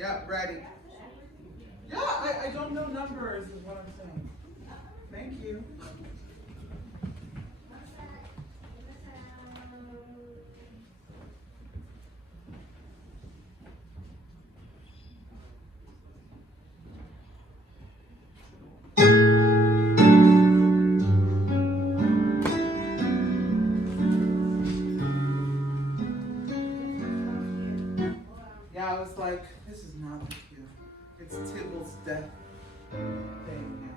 Yeah, ready. Yeah, I don't know numbers is what I'm saying. Thank you. Yeah, I was like, this is not the cue. It's Tybalt's death thing.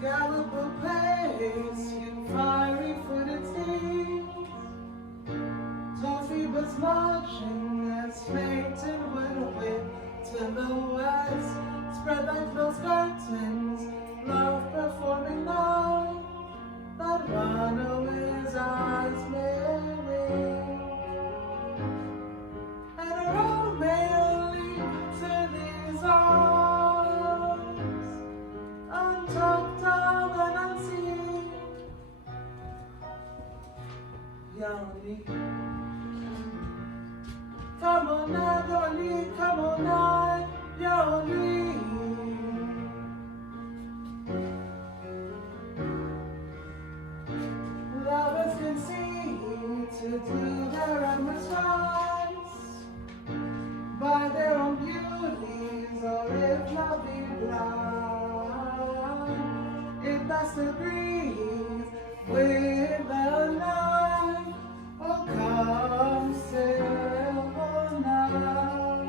Gallop apace, you fiery footed steeds, tall Phoebus marching as fate and wind away to the west. Spread thy close curtains, love performing night, that runaways eyes may wink, and a road may lead to these arms, untalked of and unseen. Yoni, come on now, Yoni, come on now, Yoni. Lovers can see to do their endless rights by their own beauties, or if not be blind, it best agrees with the night. Oh, come sail now,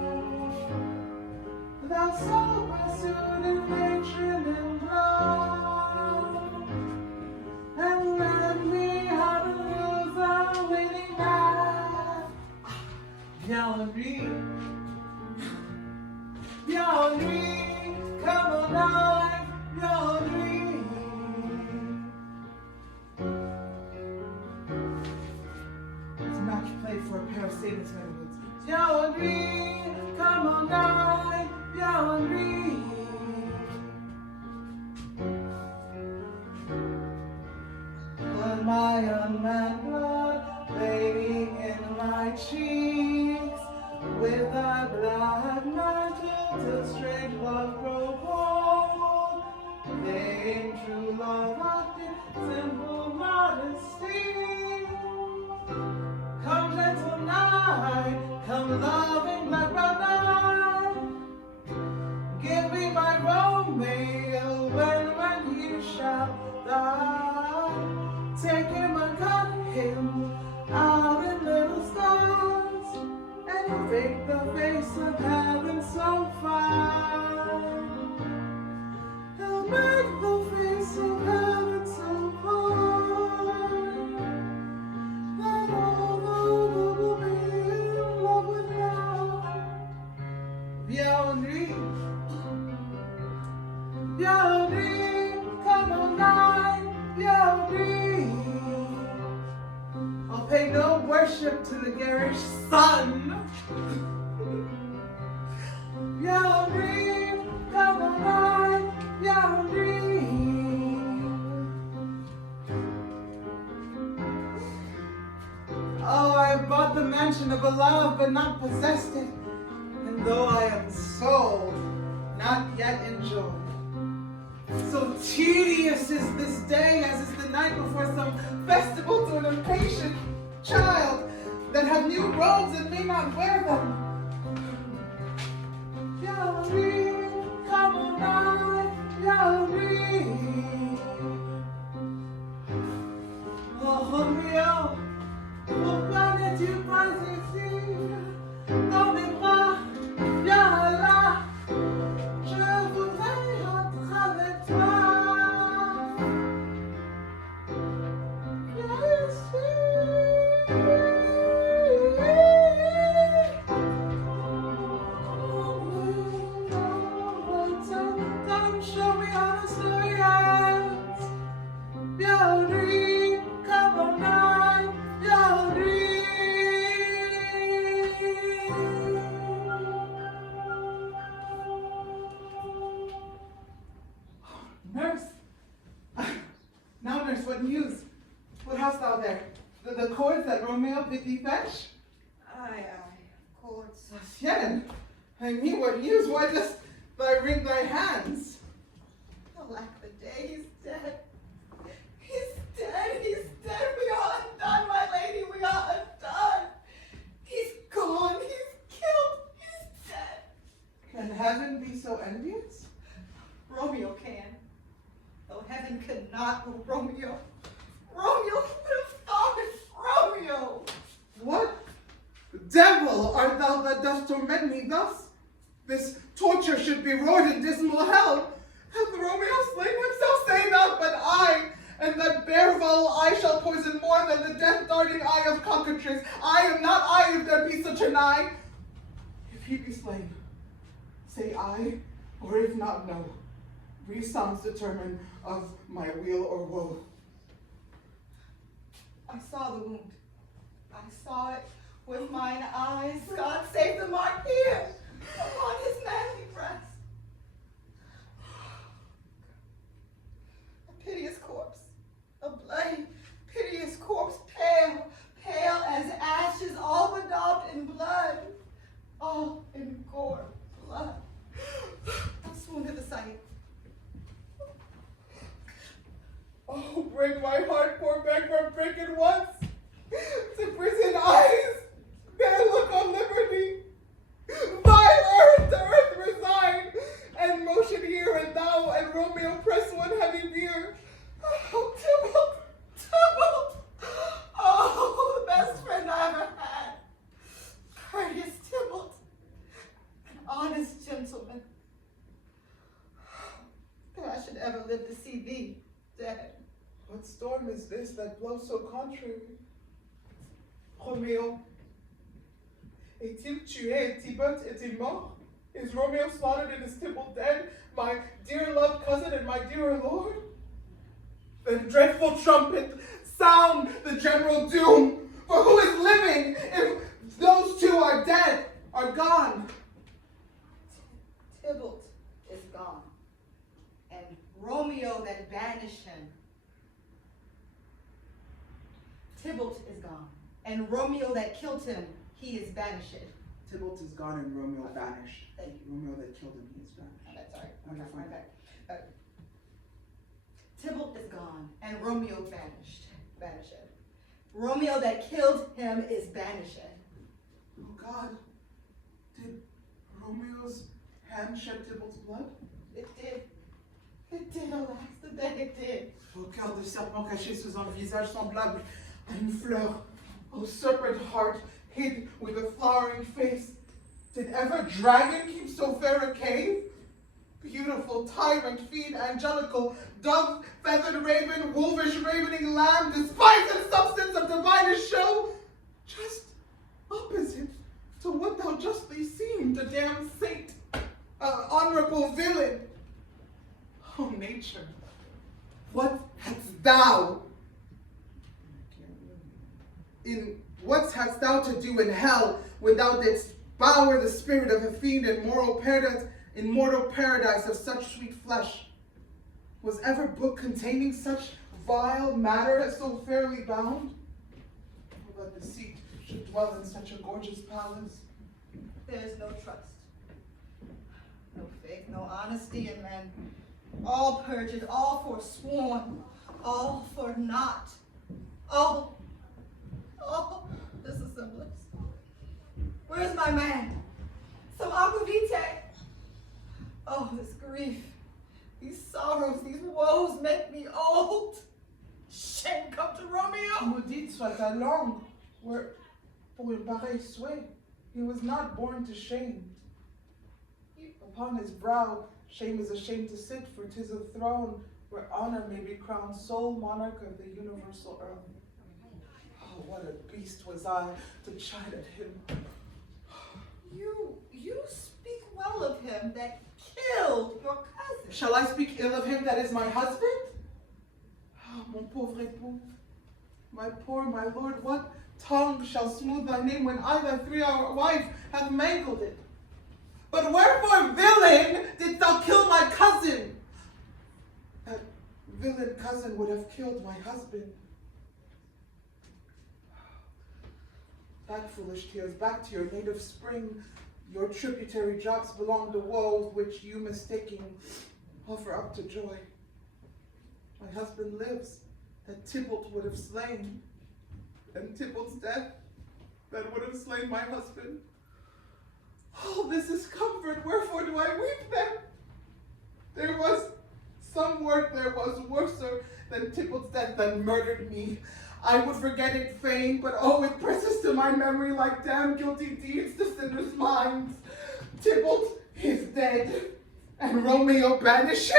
thou so pursued in matron and blood, and let me how to lose a winning night. Yoni, Yoni, come on now, Yoni. It's a match played for a pair of Satan's medals. Yoni, come on now, Yoni. But my unmanned blood bathing in my cheeks, with thy black mantle till strange love grow bold. Vain true love acting simple modesty. Come gentle night, come loving black brother, give me my Romeo when he shall die. Take him and cut him out in little stars, and you make the face of heaven so fine. He'll make the face of heaven so fine that all the world will be in love with now. Yoni, Yoni, come on now, Yoni. I'll pay no worship to the garish sun. Yoni, come on now, Yoni. Oh, I have bought the mansion of a love, but not possessed it. And though I am sold, not yet enjoyed. So tedious is this day as is the night before some festival to an impatient child that have new robes and may not wear them. Yoni, come on now, Yoni. Oh, Rio, pourquoi n'es-tu pas ici? Dans mes bras, viens là, je voudrais être avec toi. Yes. What hast thou there? The cords that Romeo bid thee fetch? Aye, cords. Bien. I mean, what news? Why dost thou wring thy hands? Alack the day, he's dead. He's dead, he's dead. We are undone, my lady, we are undone. He's gone, he's killed, he's dead. Can heaven be so envious? Romeo can, though heaven could not, oh Romeo. Romeo, who would have thought it? Romeo! What devil art thou that dost torment me thus? This torture should be roared in dismal hell. Hath Romeo slain himself? Say not but I, and that bare foul eye shall poison more than the death-darting eye of cockatrice. I am not I, if there be such an eye. If he be slain, say I, or if not, no. Resounds determine of my weal or woe. I saw the wound. I saw it with mine eyes. God save the mark here upon his manly breast. A piteous corpse, a bloody, piteous corpse, pale, pale as ashes, all bedaubed in blood, all in gore, blood. I swooned at the sight. Oh, break my heart, poor beggar, break it once. To prison eyes, there look on liberty. Vile earth to earth resign, and motion here, and thou and Romeo press one heavy bier. Oh, Tybalt, Tybalt! Oh, the best friend I ever had. Courteous Tybalt, an honest gentleman. That I should ever live to see thee dead. What storm is this that blows so contrary? Romeo, est-il tué, Tybalt est-il mort? Is Romeo slaughtered and is Tybalt dead, my dear loved cousin and my dear lord? Then dreadful trumpet, sound the general doom, for who is living if those two are dead, are gone? Tybalt is gone, and Romeo that banished him. Tybalt is gone, and Romeo that killed him, he is banished. Tybalt is gone and Romeo banished. Thank you. Romeo that killed him, he is banished. Oh, that's all right. Okay, That's fine. my bad. Tybalt is gone, and Romeo banished. Romeo that killed him is banished. Oh God, did Romeo's hand shed Tybalt's blood? It did. It did, alas, the day it did. Au cœur de serpent caché sous un visage semblable à une fleur, O serpent heart hid with a flowering face, did ever dragon keep so fair a cave? Beautiful tyrant, feed angelical, dove, feathered raven, wolvish ravening lamb, despise and substance of divinest show, just opposite to what thou justly seemed, a damned saint, honorable villain. Oh, nature, what hadst thou what hadst thou to do in hell when thou didst bower the spirit of a fiend in mortal paradise of such sweet flesh? Was ever book containing such vile matter as so fairly bound? Oh, that deceit should dwell in such a gorgeous palace. There is no trust, no faith, no honesty in men. All perjured, all forsworn, all for naught, all disassemblers. Where is my man? Some aqua vitae. Oh, this grief, these sorrows, these woes make me old. Shame come to Romeo. Maudite soit ta langue, where pour une pareille souhait, he was not born to shame. Upon his brow, shame is ashamed to sit, for 'tis a throne where honor may be crowned sole monarch of the universal earth. Oh, what a beast was I to chide at him. You speak well of him that killed your cousin. Shall I speak ill of him that is my husband? Oh, mon pauvre époux, my poor, my lord, what tongue shall smooth thy name when I, thy 3-hour wife, have mangled it? But wherefore, villain, didst thou kill my cousin? That villain cousin would have killed my husband. Back, foolish tears, back to your native spring. Your tributary drops belong to woes, which you mistaking offer up to joy. My husband lives, that Tybalt would have slain, and Tybalt's death that would have slain my husband. All this is comfort, wherefore do I weep then? There was some word there was worser than Tybalt's death that murdered me. I would forget it fain, but oh, it presses to my memory like damn guilty deeds to sinners' minds. Tybalt is dead, and Romeo banished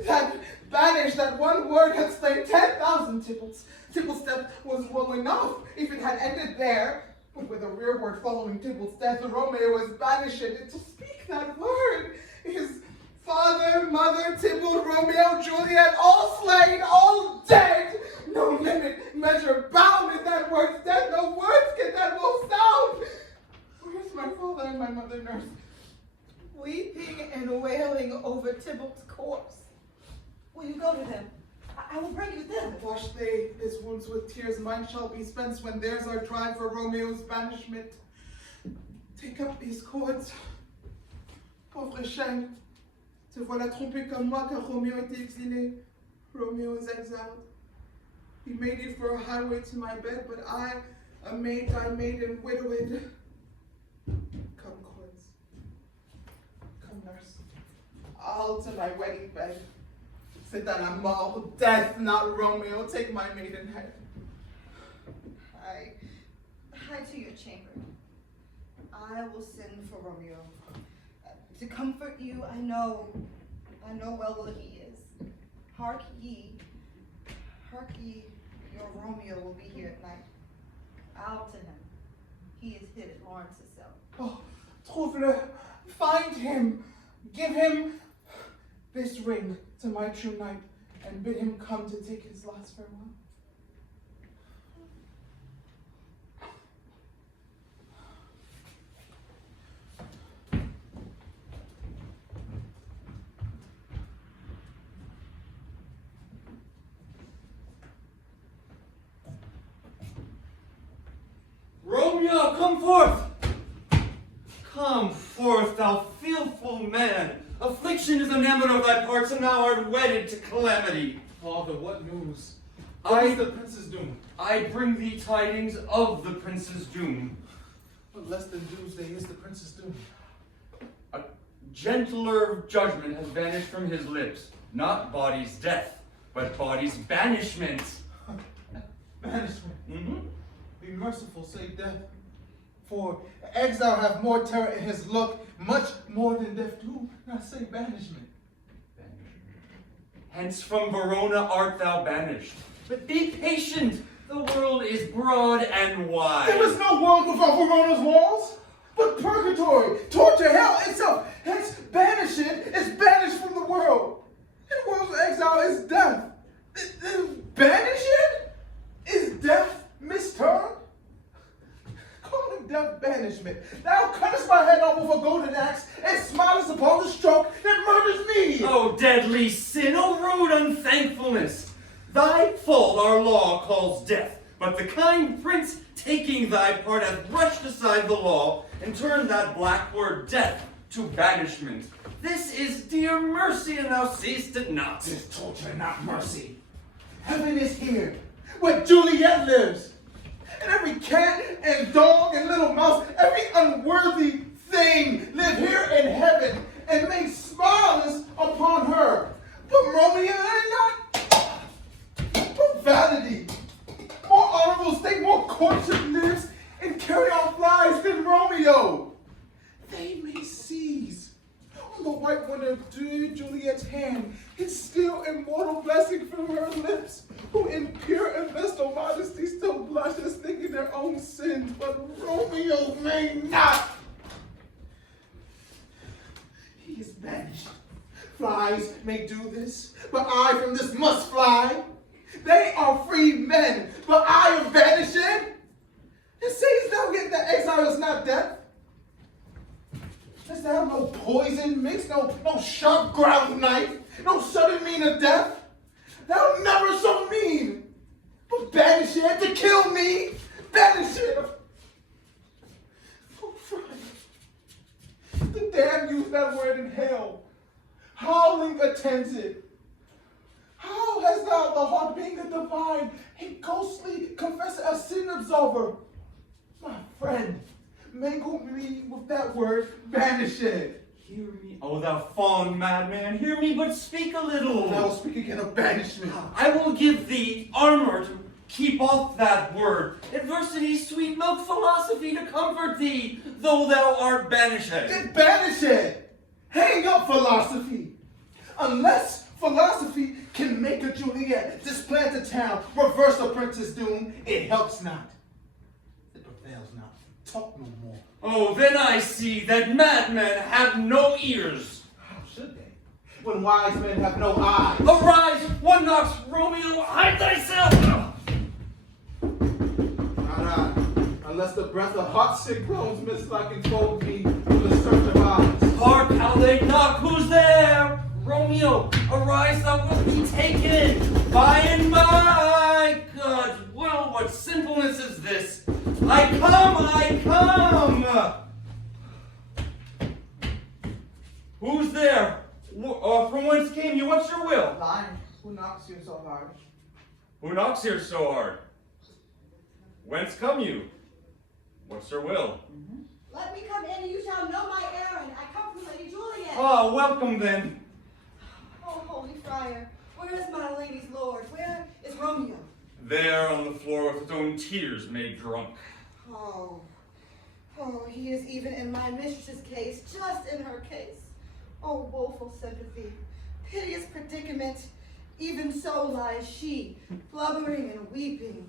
that one word had slain 10,000 Tybalts. Tybalt's death was woe enough if it had ended there, but with a rearward following Tybalt's death, Romeo was banished to speak that word. His father, mother, Tybalt, Romeo, Juliet, all slain, all dead. No limit, measure, bound in that word's death. No words can that woe sound. Where's my father and my mother nurse? Weeping and wailing over Tybalt's corpse. Will you go to them? I will bring you them. Wash they his wounds with tears, mine shall be spent when theirs are tried for Romeo's banishment. Take up these cords. Pauvre chaîne, te voilà trompé comme moi car Romeo était exilé. Romeo is exiled. He made it for a highway to my bed, but I, a maid, I made him widowed. Come, cords. Come, nurse. I'll to my wedding bed. C'est un amour, death, not Romeo. Take my maidenhead. Hie to your chamber. I will send for Romeo. To comfort you, I know well what he is. Hark ye, your Romeo will be here at night. I'll to him. He is hid at Lawrence's cell. Oh, trouve-le, find him, give him this ring to my true knight, and bid him come to take his last farewell. Romeo, come forth! Come forth, thou fearful man! Affliction is enamored of thy parts, and thou art wedded to calamity. Father, what news? What is the prince's doom? I bring thee tidings of the prince's doom. What less than doomsday is the prince's doom? A gentler judgment has vanished from his lips. Not body's death, but body's banishment. Banishment. Mm-hmm. Be merciful, say death. For exile have more terror in his look, much more than death do. Now say banishment. Hence from Verona art thou banished. But be patient, the world is broad and wide. There is no world without Verona's walls, but purgatory, torture, hell itself. Hence banishment is banished from the world. And the world's exile is death. Banishment is death mistermed? Call him death banishment. Thou cuttest my head off with a golden axe and smilest upon the stroke that murders me. O deadly sin, O rude unthankfulness! Thy fault our law calls death, but the kind prince taking thy part hath brushed aside the law and turned that black word death to banishment. This is dear mercy, and thou seest it not. This torture, not mercy. Heaven is here, where Juliet lives. And every cat and dog and little mouse, every unworthy thing live here in heaven and make smiles upon her. But Romeo and not. More vanity, more honorable state, more courtship lives and carry on flies than Romeo. They may seize on the white wonder of dear Juliet's hand his still immortal blessing from her lips, who in pure and vestal modesty still blushes, thinking their own sins, but Romeo may not. He is banished. Flies may do this, but I from this must fly. They are free men, but I am banished. And sayest thou yet that exile is not death? Hast thou no poison mixed, no sharp ground knife, no sudden mean of death? Thou never so mean, but banish it to kill me, banish it. damn use that word in hell. Howling attends it. How hast thou the heart being a divine, a ghostly confessor, a sin absolver? My friend, mingle me with that word, banish it. Hear me, O thou fond madman, hear me but speak a little. Thou wilt speak again of banishment. I will give thee armor to keep off that word, adversity, sweet milk, philosophy to comfort thee, though thou art banished. Then banish it. Hang up philosophy. Unless philosophy can make a Juliet, displant a town, reverse a princess doom, it helps not. It prevails not. Talk no more. Oh, then I see that madmen have no ears. How should they? When wise men have no eyes. Arise, one knocks, Romeo, hide thyself! Not I. Unless the breath of hot sick groans mist like enfold me with the search of eyes. Hark how they knock, who's there? Romeo, arise, thou wilt be taken by and by. God's will, what sinfulness is this? I come! Who's there? From whence came you? What's your will? Lion, who knocks you so hard? Who knocks here so hard? Whence come you? What's your will? Let me come in and you shall know my errand. I come from Lady Juliet. Ah, welcome then. Oh, holy friar, where is my lady's lord? Where is Romeo? There on the floor with his own tears made drunk. Oh, he is even in my mistress's case, just in her case. Oh, woeful sympathy, piteous predicament, even so lies she, blubbering and weeping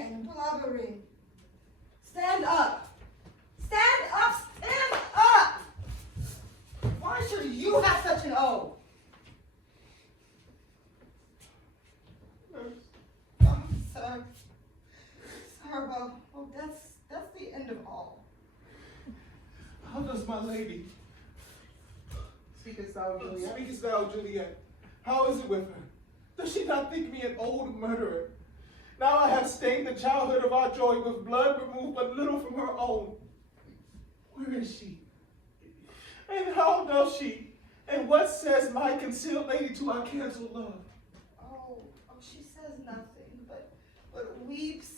and blubbering. Stand up! Stand up! Stand up! Why should you have such an O? Oh, sir. Sir, well, that's the end of all. How does my lady? Speakest thou, Juliet? Speakest thou, Juliet? How is it with her? Does she not think me an old murderer? Now I have stained the childhood of our joy with blood removed but little from her own. Where is she? And how does she? And what says my concealed lady to our canceled love? Oh, she says nothing, but weeps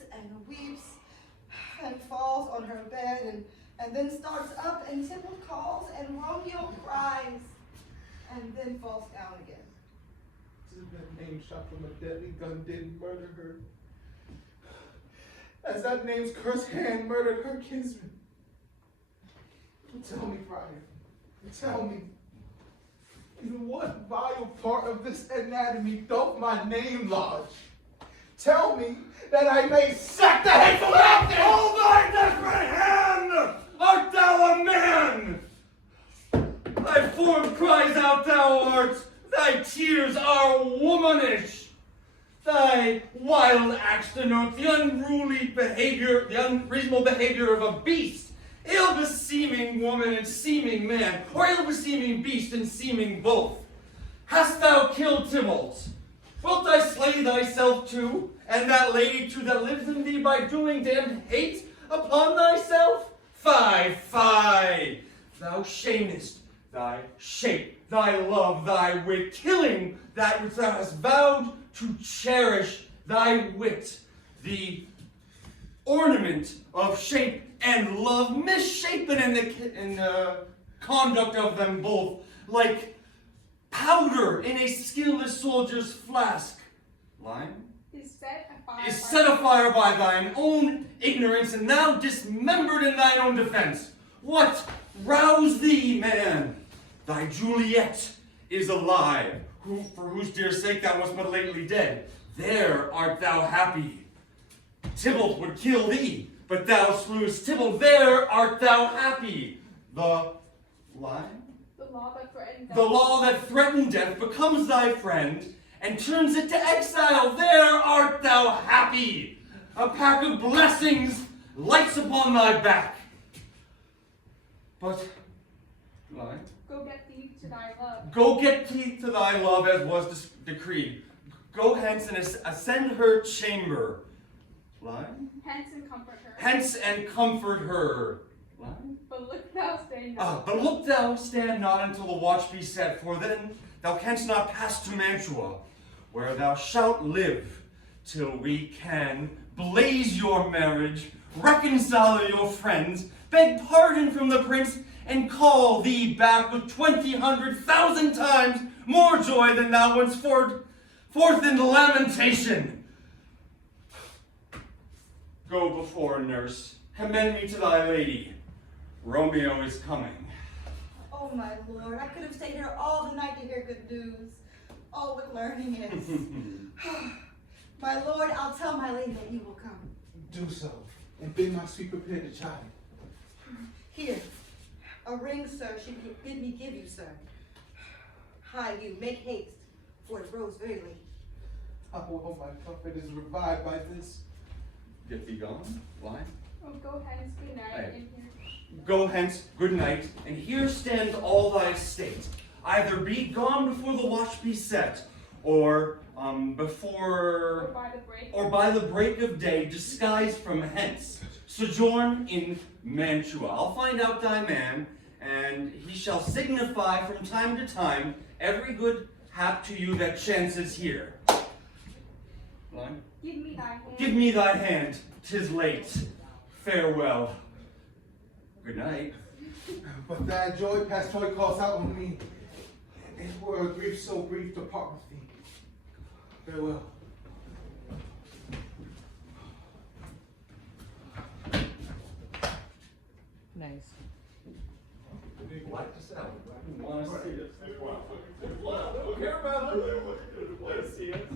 and falls on her bed and then starts up and Tybalt calls and Romeo cries and then falls down again. Did that name shot from a deadly gun didn't murder her? As that name's cursed hand murdered her kinsman. Tell me, friar, tell me, in what vile part of this anatomy doth my name lodge? Tell me that I may sack the hateful mountain! Hold thy desperate hand! Art thou a man? Thy form cries out thou art, thy tears are womanish. Thy wild acts denote the unruly behavior, the unreasonable behavior of a beast, ill-beseeming woman and seeming man, or ill-beseeming beast and seeming both. Hast thou killed Tybalt? Wilt thou slay thyself too, and that lady too that lives in thee by doing damned hate upon thyself? Fie, fie! Thou shamest thy shape, thy love, thy wit, killing that which thou hast vowed to cherish, thy wit, the ornament of shape and love, misshapen in the conduct of them both, like powder in a skilless soldier's flask. Line? Is set afire by thine own ignorance, and thou dismembered in thine own defense. What? Rouse thee, man! Thy Juliet is alive, for whose dear sake thou wast but lately dead. There art thou happy. Tybalt would kill thee, but thou slewest Tybalt. There art thou happy. The line? the law that threatened The law that threatened death becomes thy friend and turns it to exile. There art thou happy. A pack of blessings lights upon thy back. But, line? Go get thee to thy love. Go get thee to thy love as was decreed. Go hence and ascend her chamber. Line? Hence and comfort her. Hence and comfort her. But look thou stand not. But look thou stand not until the watch be set, for then thou canst not pass to Mantua, where thou shalt live till we can blaze your marriage, reconcile your friends, beg pardon from the prince, and call thee back with 200,000 times more joy than thou wentst forth in the lamentation. Go before, nurse, commend me to thy lady. Romeo is coming. Oh, my lord, I could have stayed here all the night to hear good news. Oh, what learning is. My lord, I'll tell my lady that you will come. Do so, and bid my sweet prepare to chide. Here, a ring, sir, she bid me give you, sir. Hie you, make haste, for it grows very late. Oh, my comfort is revived by this. Get thee gone, why? Oh, go hence, good night, Aye. and here. Go hence, good night, and here stands all thy estate. Either be gone before the watch be set, or Or by the break of day, disguised from hence. Sojourn in Mantua. I'll find out thy man, and he shall signify from time to time every good hap to you that chances here. Line? Give me thy hand. Give me thy hand, 'tis late. Farewell. Good night. But thy joy past joy calls out on me. It were a grief so brief to part with thee. Farewell. Nice. Like to sell. Want to see it. Look here, brother. Want to see it.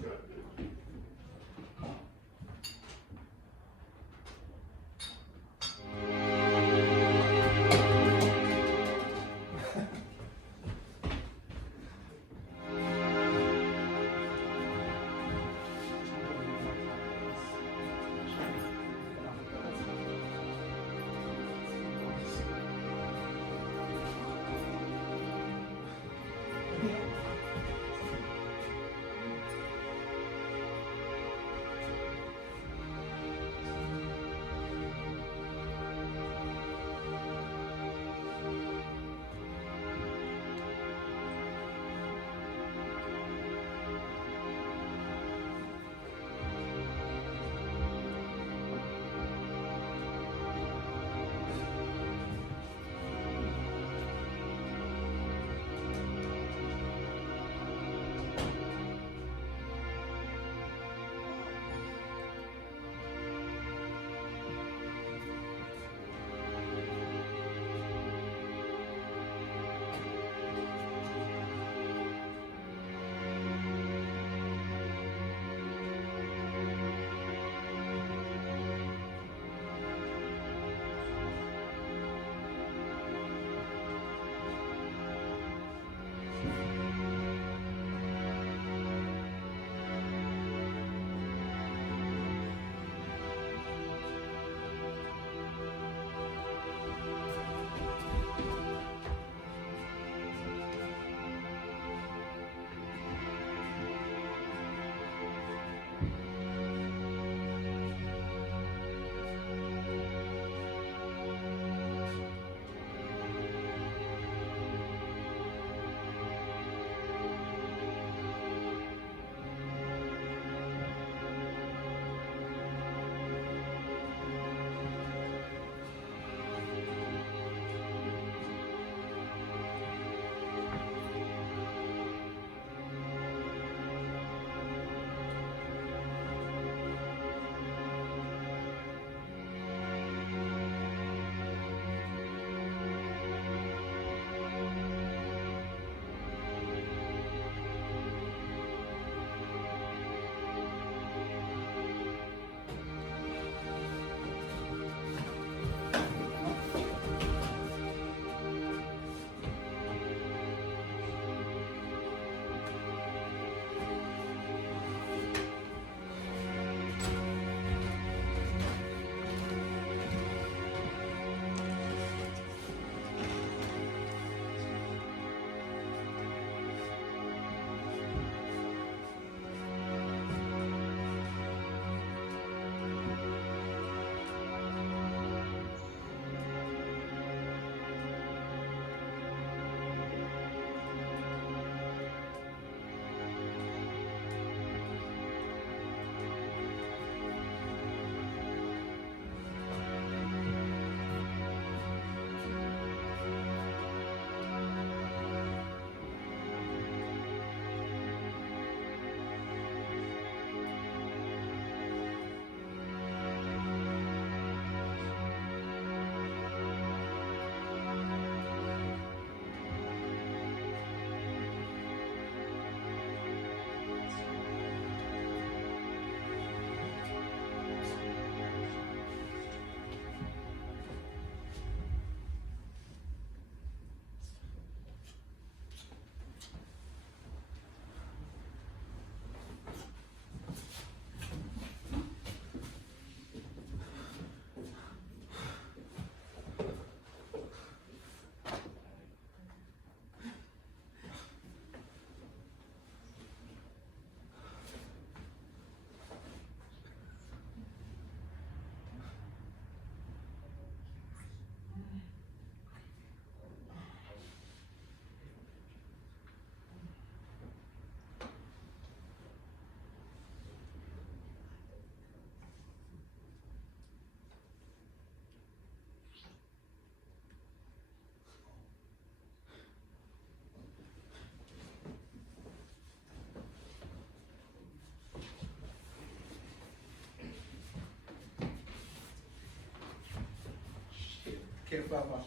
about my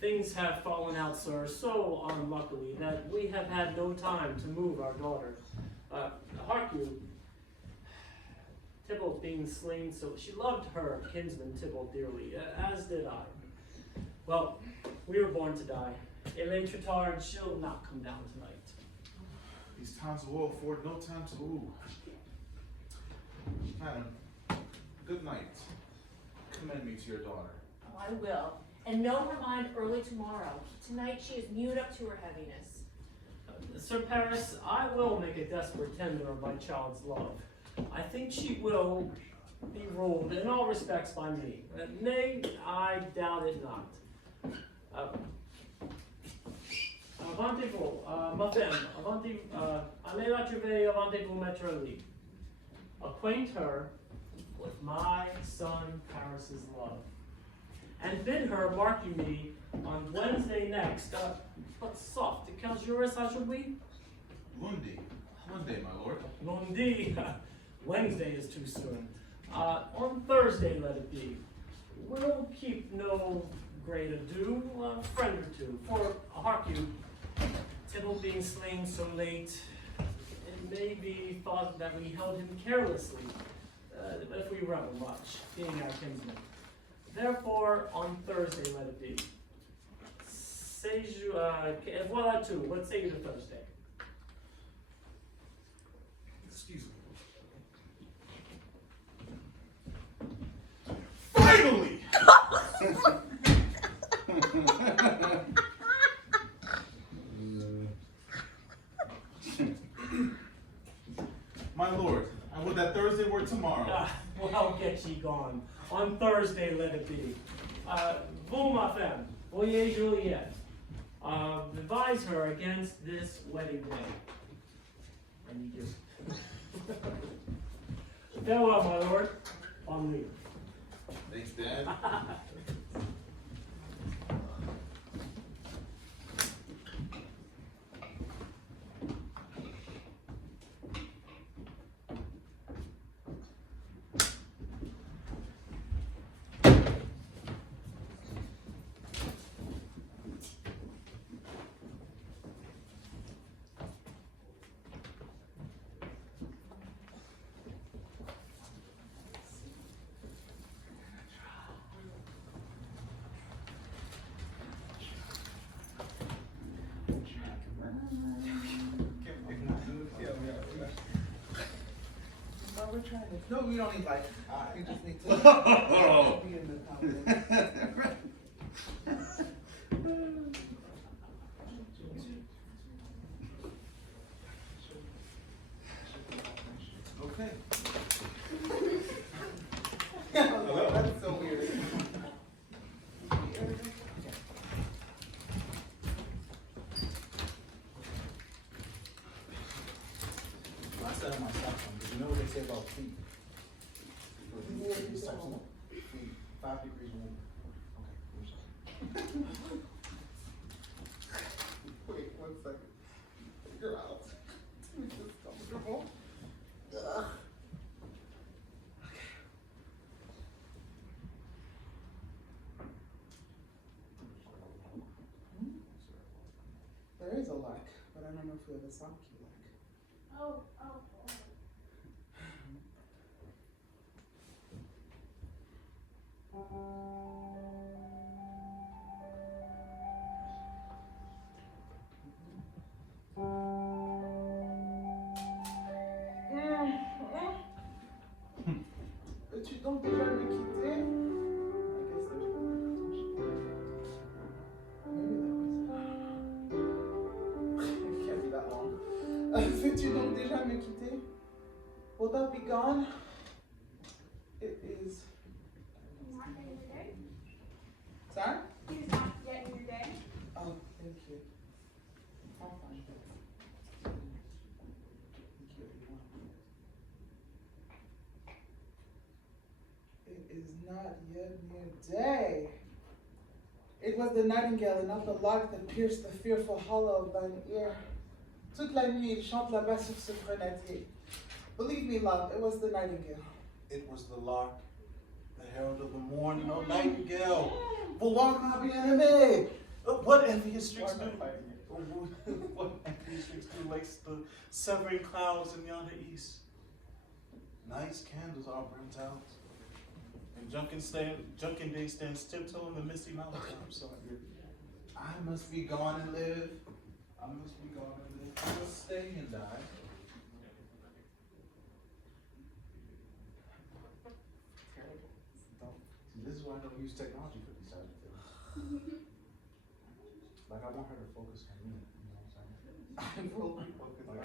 Things have fallen out, sir, so unluckily that we have had no time to move our daughter. Hark you, Tybalt being slain, so she loved her kinsman Tybalt dearly, as did I. Well, we were born to die. Elaine Tritard, she'll not come down tonight. These times will afford no time to woo. Madam, good night. Commend me to your daughter. Oh, I will. And know her mind early tomorrow. Tonight she is mewed up to her heaviness. Sir Paris, I will make a desperate tender of my child's love. I think she will be ruled in all respects by me. Nay, I doubt it not. Avantez-vous, ma femme, allez la trouver, avantez-vous mettre lit. Acquaint her with my son Paris's love. And bid her, mark you me, on Wednesday next, but soft, quel jour est aujourd'hui? Lundi, my lord. Lundi, Wednesday is too soon. On Thursday let it be. We'll keep no great ado, a friend or two, for, hark you, Tybalt being slain so late, it may be thought that we held him carelessly, if we revel much, being our kinsman. Therefore, on Thursday let it be. Voilà tout. What say you to Thursday? Excuse me. Finally! My lord, I would that Thursday were tomorrow. Well, get ye gone. On Thursday let it be. Vous, ma femme, voyez Juliette. Advise her against this wedding day. And you do. Farewell, my lord. On leave. Thanks, Dad. No, we don't need like, we just need to be in the conversation. Okay. That's so weird. I said on my cell phone, did you know what they say about feet? These types of feet, 5 degrees warmer. Okay, Wait 1 second. Figure out. Make this comfortable. Ugh. There is a lack, but I don't know if we have a sound key lack. Oh. But you don't déjà me quitter? I guess there's maybe that was it can't be that long. But you don't déjà me quitter? Will that be gone? It is. He's not yet in your day? Sorry? He's not yet in your day? Oh, thank you. I'll find it. Thank you, everyone. is not yet near day. It was the nightingale and not the lark that pierced the fearful hollow of thine ear. Toute la nuit, il chante là-bas sur ce grenadier. Believe me, love, it was the nightingale. It was the lark, the herald of the morning, oh nightingale. Vouloir ma bien-aimée. What envious tricks do? What envious tricks do lace the severing clouds in yonder east? Nice candles are burnt out. And Junkin Day stands tiptoe in the misty mountain tops. I must be gone and live. I must be gone and live. I must stay and die. This is why I don't use technology for these types of things. Like I want her to focus on me, you know what I'm saying? I will focus. Like I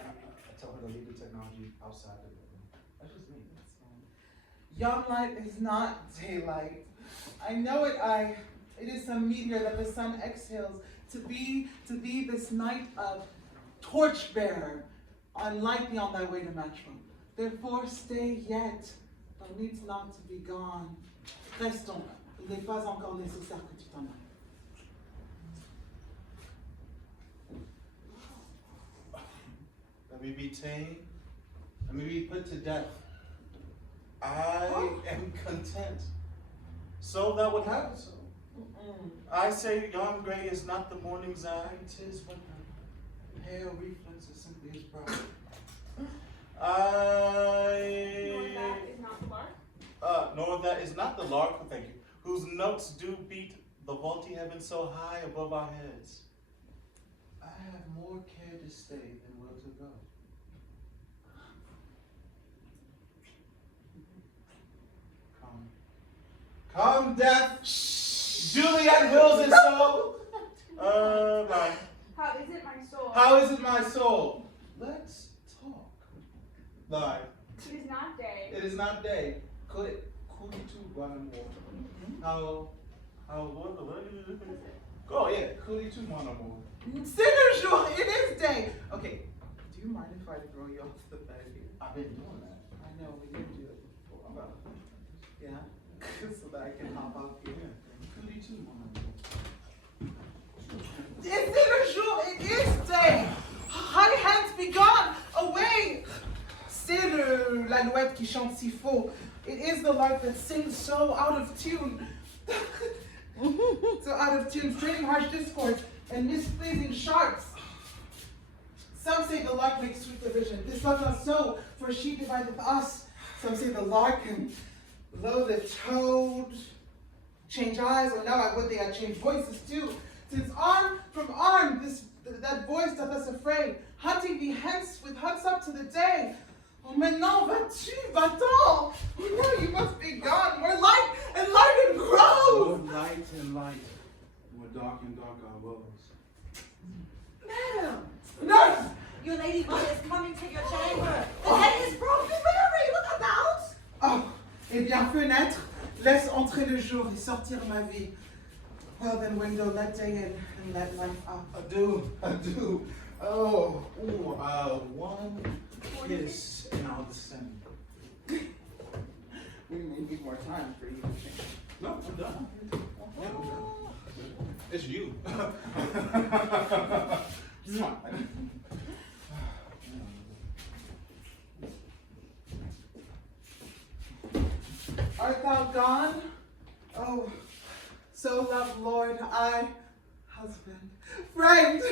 tell her to leave the technology outside of the room. That's just me. Young light is not daylight. I know it, it is some meteor that the sun exhales to be this night of torchbearer on light beyond thy way to matchroom. Therefore stay yet, thou needs not to be gone. Restons, il n'est pas encore nécessaire que tu t'en ailles. Let me be tamed. Let me be put to death. I am content. So that would happen so. I say yon gray is not the morning's eye, 'tis when her pale reflex is simply as bright. Nor that is not the lark, thank you, whose notes do beat the vaulty heaven so high above our heads. I have more care to stay than will to go. Come, death. Juliet wills it so. Right. How is it, my soul? How is it, my soul? Let's talk. Lie. It is not day. It is not day. Could tu run and walk? What did you do? Oh yeah, could tu mon amour? C'est le jour, it is day. Okay, do you mind if I throw you off the bed here? I've been doing that. I know, we didn't do it before. Yeah, so that I can hop off here. Could tu mon amour? C'est le jour, it is day. High hands be gone, away. C'est l'alouette qui chante si faux. It is the lark that sings so out of tune. So out of tune, straining harsh discords and mispleasing sharps. Some say the lark makes sweet division. This does not so, for she divideth us. Some say the lark and lo the toad change eyes, or now I would they had changed voices too. Since arm from arm, that voice doth us afraid, hunting thee hence with hunts up to the day. Oh, maintenant vas-tu, va-t'en? Oh no, you must be gone. More light and grows. More light and light, more dark and dark our woes. Madam, Nurse! your lady mother is coming to your chamber. The head is broken. Mary, look about. Oh, eh bien, fenêtre, laisse entrer le jour et sortir ma vie. Well then, window, let day in and let life out. Adieu. Oh, one kiss and I'll descend. We may need more time for you. No, I'm done. Yeah, I'm done. It's you. Mwah. Art thou gone? Oh, so loved Lord, I, husband, friend.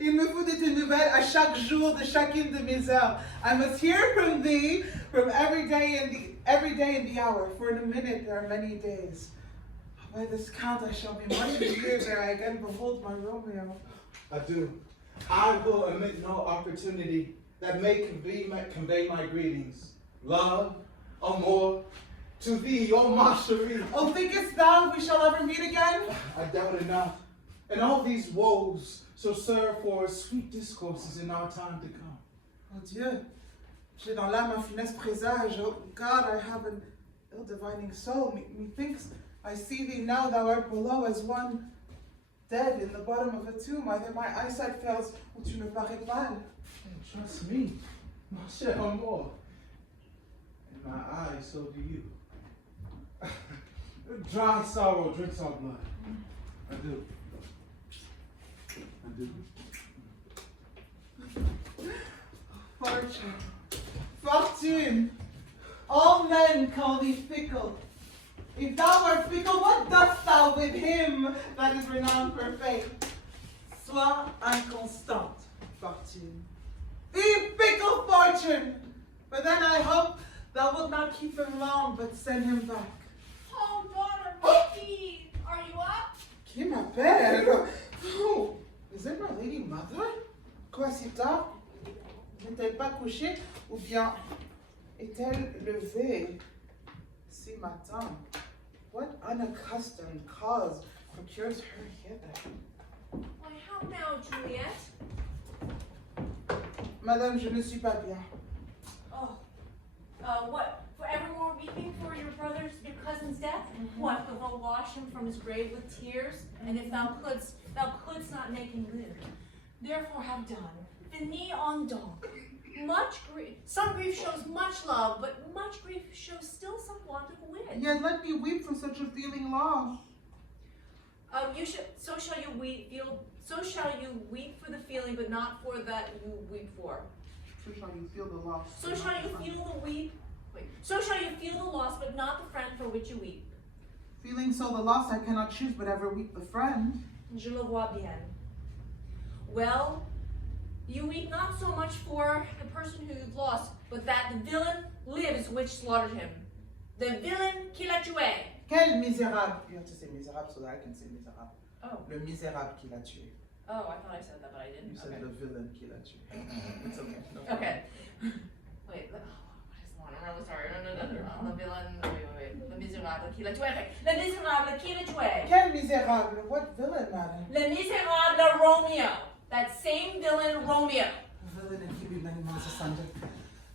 Il me faut de tes nouvelles à chaque jour de chacune de mes heures. I must hear from thee from every day in the hour. For in a minute there are many days. By this count I shall be much years ere I again behold my Romeo. Adieu. I will omit no opportunity that may convey my greetings. Love, amour, to thee, oh ma chérie. Oh, thinkest thou we shall ever meet again? I doubt it not. And all these woes shall serve for sweet discourses in our time to come. Oh Dieu, j'ai dans l'âme un funeste présage. Oh God, I have an ill-divining soul. Methinks I see thee now, thou art below as one dead in the bottom of a tomb. Either my eyesight fails, or tu me parais pâle. Trust me, ma chère amour. In my eyes, so do you. Dry sorrow drinks our blood. I do. I do. Fortune, Fortune, all men call thee fickle. If thou art fickle, what dost thou with him that is renowned for faith? Sois inconstante, Fortune. Be fickle, Fortune! But then I hope thou wilt not keep him long, but send him back. Oh, daughter, Mickey, are you up? Qui m'appelle? Oh, is it my lady mother? Quoi, si tard? N'est-elle pas couchée? Ou bien est-elle levée si matin? What unaccustomed cause procures her hither? Why, how now, Juliet? Madame, je ne suis pas bien. Oh, what? Forevermore weeping for your cousin's death? What, wilt thou wash him from his grave with tears? And if thou couldst not make him live. Therefore have done. Finis en donc. Much grief. Some grief shows much love, but much grief shows still some want of wit. Yet let me weep for such a feeling long. So shall you weep for the feeling, but not for that you weep for. So shall you feel the loss. So shall you feel the loss, but not the friend for which you weep. Feeling so the loss, I cannot choose but ever weep the friend. Je le vois bien. Well, you weep not so much for the person who you've lost, but that the villain lives which slaughtered him. The villain qui l'a tué. Quel misérable! You have to say misérable so that I can say misérable. Oh. Le misérable qui l'a tué. Oh, I thought I said that, but I didn't. You said Okay. le villain qui l'a tué. It's okay. No Okay. Wait, what is the one? I'm really sorry. No. The villain, wait. Le misérable qui l'a tué. Okay. Le misérable qui l'a tué. Quel misérable? What villain, madame? Le misérable Romeo. That same villain Romeo. Villain and he be many miles asunder.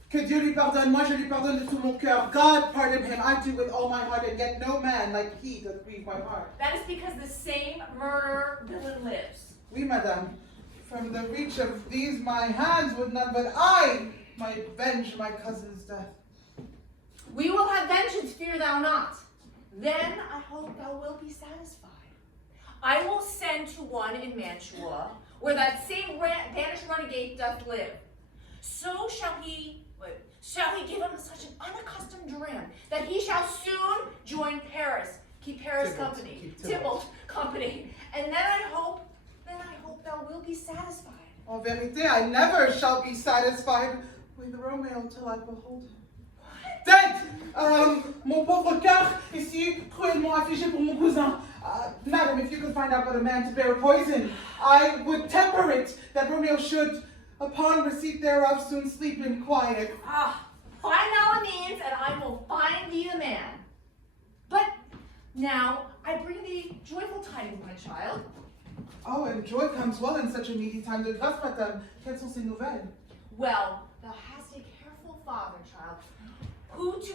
Que Dieu lui pardonne, moi je lui pardonne de tout mon cœur. God pardon him, I do with all my heart, and yet no man like he doth grieve my heart. That is because the same murderer villain lives. Oui, madame. From the reach of these my hands would none but I might avenge my cousin's death. We will have vengeance, fear thou not. Then I hope thou wilt be satisfied. I will send to one in Mantua, where that same banished renegade doth live. So shall he give him such an unaccustomed dream that he shall soon join Paris, keep Paris Tybalt, company, keep Tybalt company, and then I hope thou wilt be satisfied. En vérité, I never shall be satisfied with Romeo till I behold him. Dead! Mon pauvre cœur est si cruellement affligé pour mon cousin. Madam, if you could find out but a man to bear poison, I would temper it that Romeo should, upon receipt thereof, soon sleep in quiet. Find thou a means, and I will find thee a man. But now I bring thee joyful tidings, my child. Oh, and joy comes well in such a needy time. De grâce, madame, quelles sont ces nouvelles? Well, thou hast a careful father, child, who to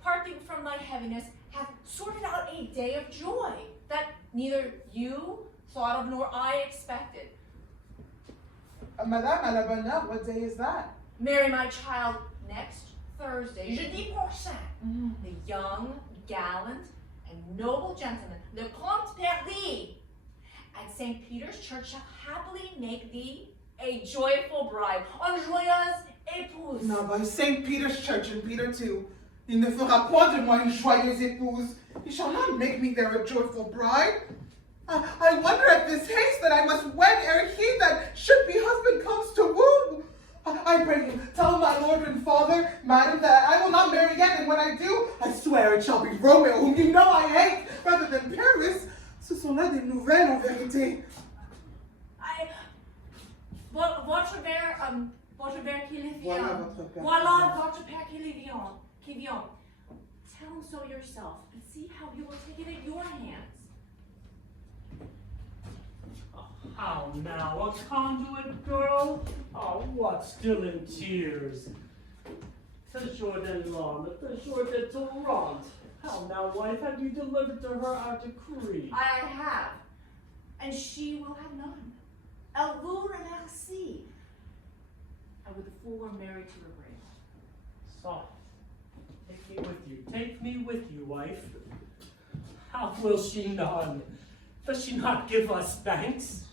parting from thy heaviness hath sorted out a day of joy that neither you thought of nor I expected. Madame, à la bonne heure, what day is that? Marry, my child, next Thursday, jeudi prochain, the young, gallant, and noble gentleman, le Comte Perdie, at St. Peter's Church shall happily make thee a joyful bride, une joyeuse épouse. No, by St. Peter's Church and Peter too. Il ne fera point de moi une joyeuse épouse. He shall not make me there a joyful bride. I wonder at this haste that I must wed ere he that should be husband comes to woo. I pray you, tell my lord and father, madam, that I will not marry yet, and when I do, I swear it shall be Romeo, whom you know I hate, rather than Paris. Ce sont là des nouvelles en vérité. Votre père qui le vient. Voilà votre père. Voilà votre père qui vient. Tell him so yourself, and see how he will take it in your hands. How now, a conduit girl? Oh, what, still in tears? Toujours de l'homme, toujours de Torrent. How now, wife, have you delivered to her our decree? I have, and she will have none. Elle vous remercie. I would the fool were married to her grave. Soft. Take me with you. Take me with you, wife. How will she none? Does she not give us thanks?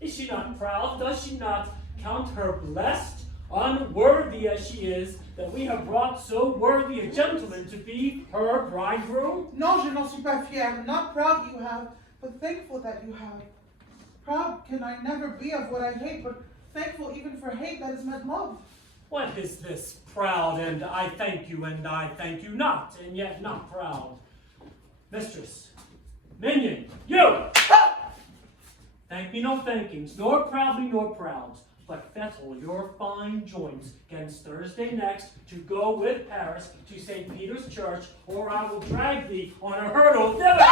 Is she not proud? Does she not count her blessed, unworthy as she is, that we have brought so worthy a gentleman to be her bridegroom? Non, je n'en suis pas fière. Not proud you have, but thankful that you have. Proud can I never be of what I hate, but thankful even for hate that is meant love. What is this proud and I thank you and I thank you not, and yet not proud? Mistress, minion, you! Thank me no thankings, nor proudly nor proud, but fettle your fine joints against Thursday next to go with Paris to St. Peter's Church, or I will drag thee on a hurdle thither.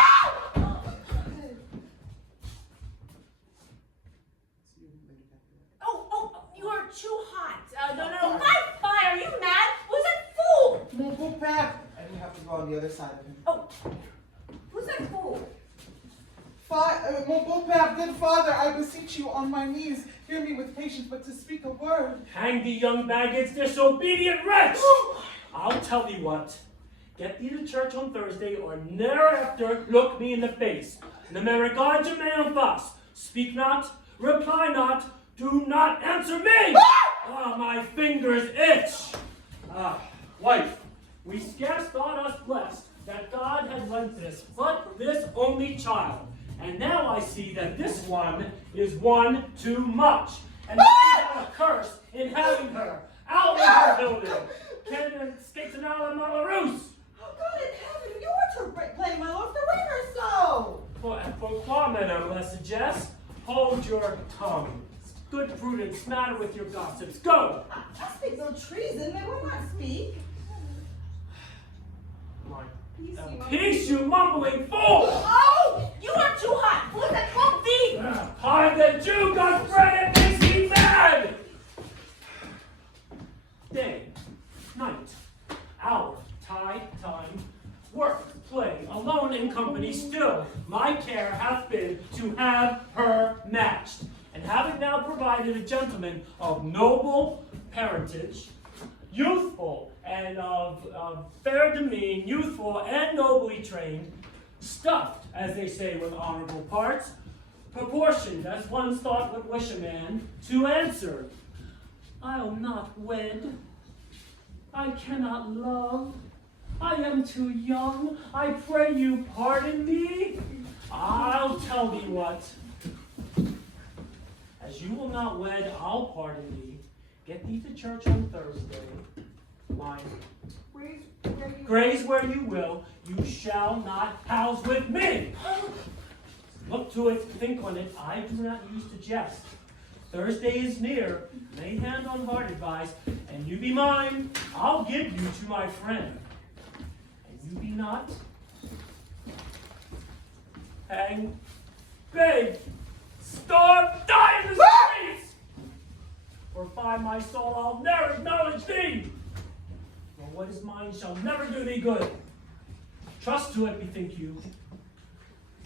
Oh, you are too hot. No, fire, are you mad? Who's that fool? Mon beau-père. And you have to go on the other side of him. Oh, who's that fool? Mon beau-père, good father, I beseech you on my knees, hear me with patience, but to speak a word. Hang thee, young baggage, disobedient wretch! I'll tell thee what. Get thee to church on Thursday, or ne'er after look me in the face. Ne me regarde jamais en face. Speak not, reply not, do not answer me! My fingers itch! Wife, we scarce thought us blessed that God had lent this, but this only child. And now I see that this one is one too much. And a curse in having her. Out of her building. Cannon skates an ala Malarus. Oh, God in heaven, you are to play my lord the rehearsal. Pourquoi, madame la sagesse? Hold your tongue. Good prudence, matter with your gossips. Go! I speak no treason, they will not speak. Peace, you mumbling fool! Oh, you are too hot. Who's that won't be? I'm the Jew, God's bread, it makes me mad! Day, night, hour, tide, time, work, play, alone in company, still my care hath been to have her matched, and having now provided a gentleman of noble parentage, youthful and of fair demean, youthful and nobly trained, stuffed, as they say, with honorable parts, proportioned as one's thought would wish a man, to answer, I'll not wed, I cannot love, I am too young, I pray you pardon me. I'll tell thee what, as you will not wed, I'll pardon thee. Get thee to church on Thursday. Line. Graze where you will, you shall not house with me. Look to it, think on it, I do not use to jest. Thursday is near, lay hand on heart advice, and you be mine, I'll give you to my friend. And you be not, hang, beg, starve, die in the streets! For by my soul I'll never acknowledge thee! For what is mine shall never do thee good. Trust to it, bethink you.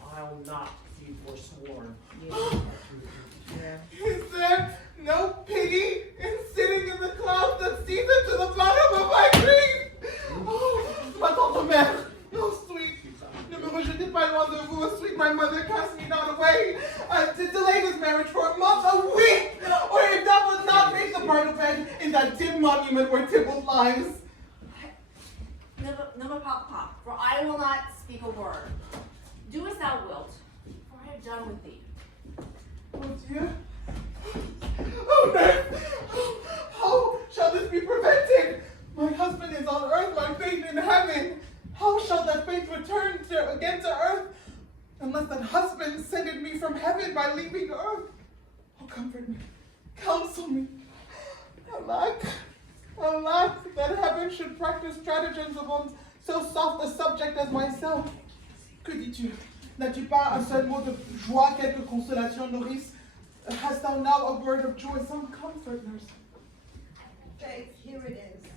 I'll not be forsworn. Is there no pity in sitting in the clouds that sees it to the bottom of my grief? Oh, ma tante mère, oh sweet, ne me rejetez pas loin de vous, oh, sweet, my mother cast me not away. To delay this marriage for a month, a week, or if that would not make the bridal bed in that dim monument where Tybalt lies. Never pop, for I will not speak a word. Do as thou wilt, for I have done with thee. Oh dear. Oh no! How shall this be prevented? My husband is on earth, my fate in heaven. How shall that fate return again to earth unless that husband sended me from heaven by leaving earth? Oh, comfort me, counsel me. Alack, that heaven should practice stratagems upon so soft a subject as myself. Que dis-tu? N'as-tu pas un seul mot de joie, quelque consolation, nourrice? Hast thou now a word of joy, some comfort, nurse? Faith, here it is.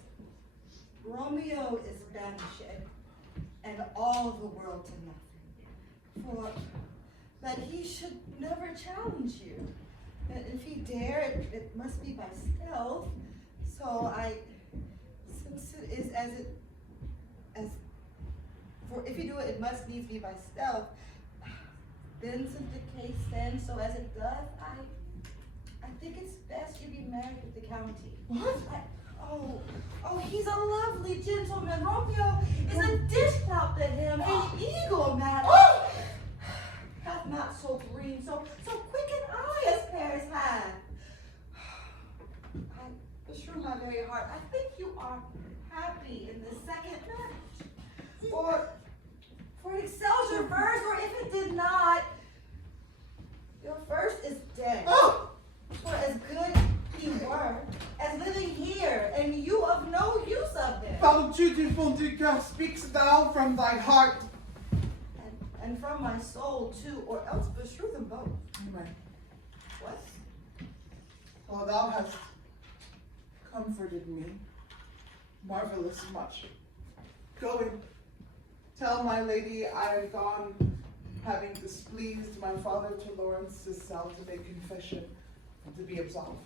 Romeo is banished, and all the world to nothing. For that he should never challenge you. And if he dare, it must be by stealth. So since it is as it sees me by stealth, then to decay stand so as it does, I think it's best you be married with the county. What? Oh, he's a lovely gentleman. Romeo is a dish clout to him, an eagle, madam. Hath not so green, so quick an eye as Paris had. I beshrew my very heart, I think you are happy in the second marriage. For it excels your verse, or if it did not, your first is dead. Oh! For as good he were, as living here, and you of no use of him. Parles-tu du fond du cœur, speaks thou from thy heart? And from my soul too, or else beshrew them both. Amen. What? Oh, thou hast comforted me marvelous much. Go and tell my lady I am gone, having displeased my father to Lawrence's cell to make confession and to be absolved.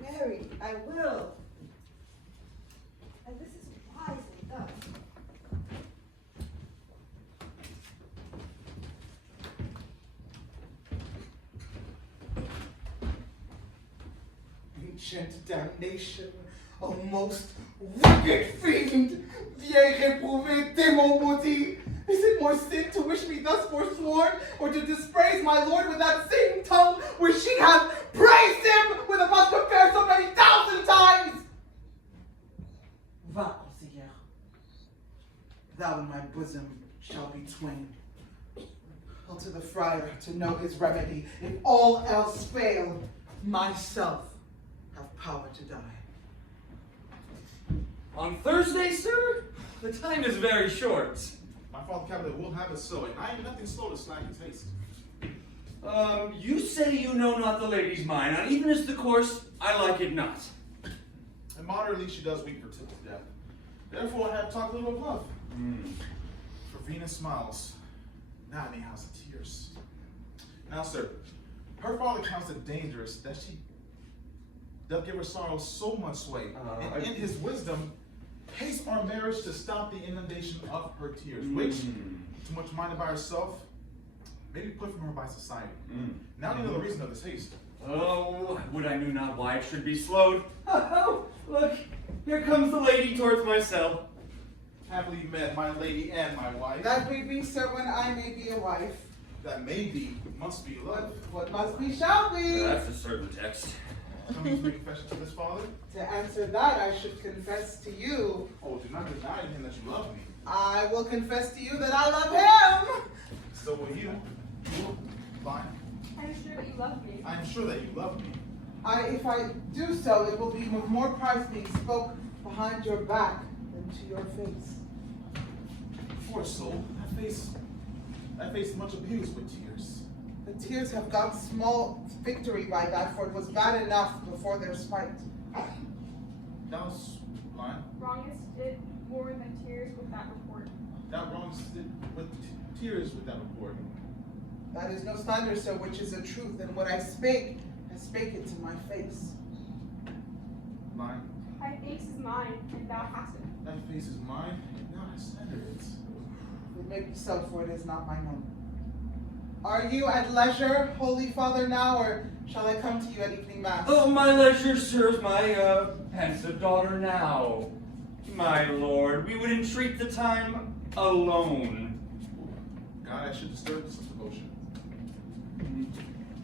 Mary, I will. And this is wisely done. Ancient damnation, O most wicked fiend, vieil réprouvé, démon maudit. Is it more sin to wish me thus forsworn, or to dispraise my Lord with that same tongue which she hath praised him with a must compare so many 1,000 times? Va, conseillère. Thou in my bosom shall be twain. I'll to the friar to know his remedy. If all else fail, myself have power to die. On Thursday, sir? The time is very short. My father Cavalier will have it so, and I am nothing slow to slack his haste. You say you know not the lady's mind, and even as the course, I like it not. And moderately she does weep her till death. Therefore I have talked a little of love. For Venus smiles, not in the house of tears. Now, sir, her father counts it dangerous that she doth give her sorrow so much sway, and in his wisdom, haste our marriage to stop the inundation of her tears, which, too much minded by herself, may be put from her by society. Now you know the reason of this haste. Oh, would I knew not why it should be slowed. Oh, look, here comes the lady towards my cell. Happily met, my lady and my wife. That may be, sir, when I may be a wife. That may be, must be love. What must be shall be. That's a certain text. Come you to make confession to this father? To answer that, I should confess to you. Oh, do not deny to him that you love me. I will confess to you that I love him. So will you. Fine. I'm sure that you love me. I am sure that you love me. If I do so, it will be with more price being spoke behind your back than to your face. Poor soul, that face much abused with tears. The tears have got small victory by that, for it was bad enough before their spite. Thou blind. Wrongest did more than tears with that report. Thou wrongs did with tears with that report. That is no slander, sir, which is a truth, and what I spake it to my face. Mine. Thy face is mine, and thou hast it. That face is mine, and thou hast slandered it. It may be so, for it is not mine own. Are you at leisure, Holy Father, now, or shall I come to you at evening mass? Oh, my leisure serves my pensive daughter now. My lord, we would entreat the time alone. God, I should disturb this devotion.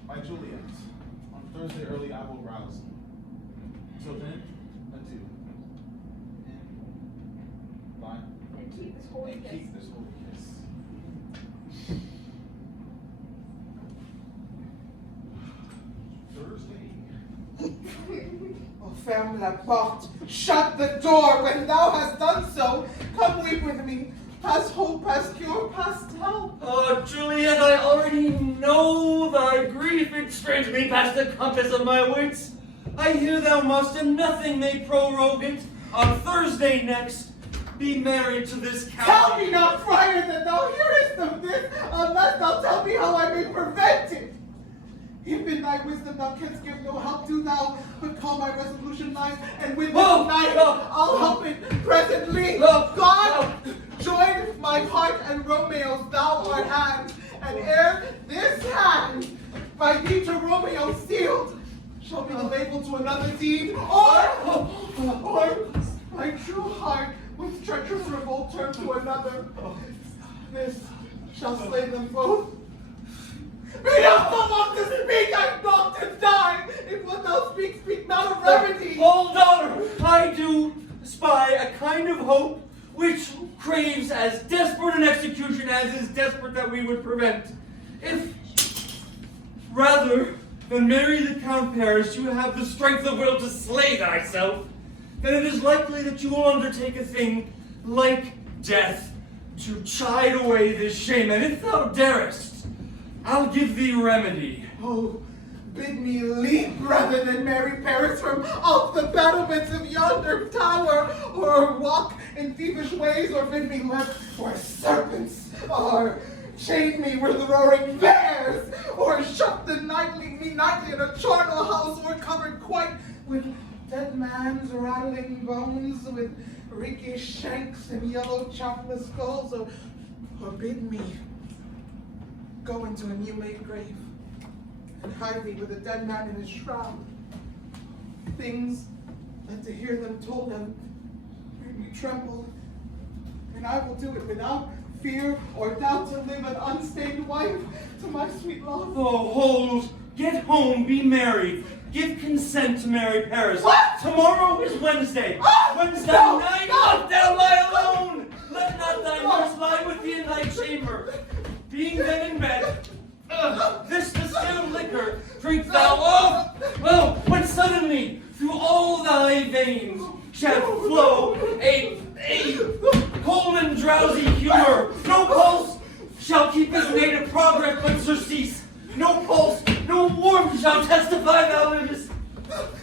My Juliet, on Thursday early I will rouse you. Till then, adieu. And bye. And keep this holy And kiss. keep this holy kiss. Thursday. Oh, ferme la porte, shut the door. When thou hast done so, come weep with me. Past hope, past cure, past help. Oh, Juliet, I already know thy grief. It strains me past the compass of my wits. I hear thou must, and nothing may prorogue it. On Thursday next, be married to this county. Tell me not, friar, that thou hearest of this, unless thou tell me how I may prevent it. If in thy wisdom thou canst give no help, do thou but call my resolution thine, and with this night I'll help it presently. God, join my my heart and Romeo's thou art hand, and ere this hand by thee to Romeo sealed shall be the label to another deed, or my true heart with treacherous revolt turn to another. This shall slay them both. Be not so long to speak, I'm not to die. If what thou speak, speak not of remedy. Oh, daughter, I do spy a kind of hope which craves as desperate an execution as is desperate that we would prevent. If, rather than marry the Count Paris, you have the strength of will to slay thyself, then it is likely that you will undertake a thing like death to chide away this shame. And if thou darest, I'll give thee remedy. Oh, bid me leap rather than marry Paris from off the battlements of yonder tower, or walk in thievish ways, or bid me lurk where serpents are, chain me with roaring bears, or shut me nightly in a charnel house, or covered quite with dead man's rattling bones, with reeky shanks and yellow chocolate skulls, or bid me go into a new-made grave and hide me with a dead man in his shroud. Things that to hear them told them made me tremble, and I will do it without fear or doubt to live an unstained wife to my sweet love. Oh, hold, get home, be merry. Give consent to marry Paris. What? Tomorrow is Wednesday. Oh, Wednesday no, night, no. not thou lie alone. Let not thy nurse lie with thee in thy chamber. Being then in bed, this distilled liquor drink thou off. Well, when suddenly through all thy veins shall flow a cold and drowsy humor. No pulse shall keep his native progress but surcease. No pulse, no warmth shall testify thou livest.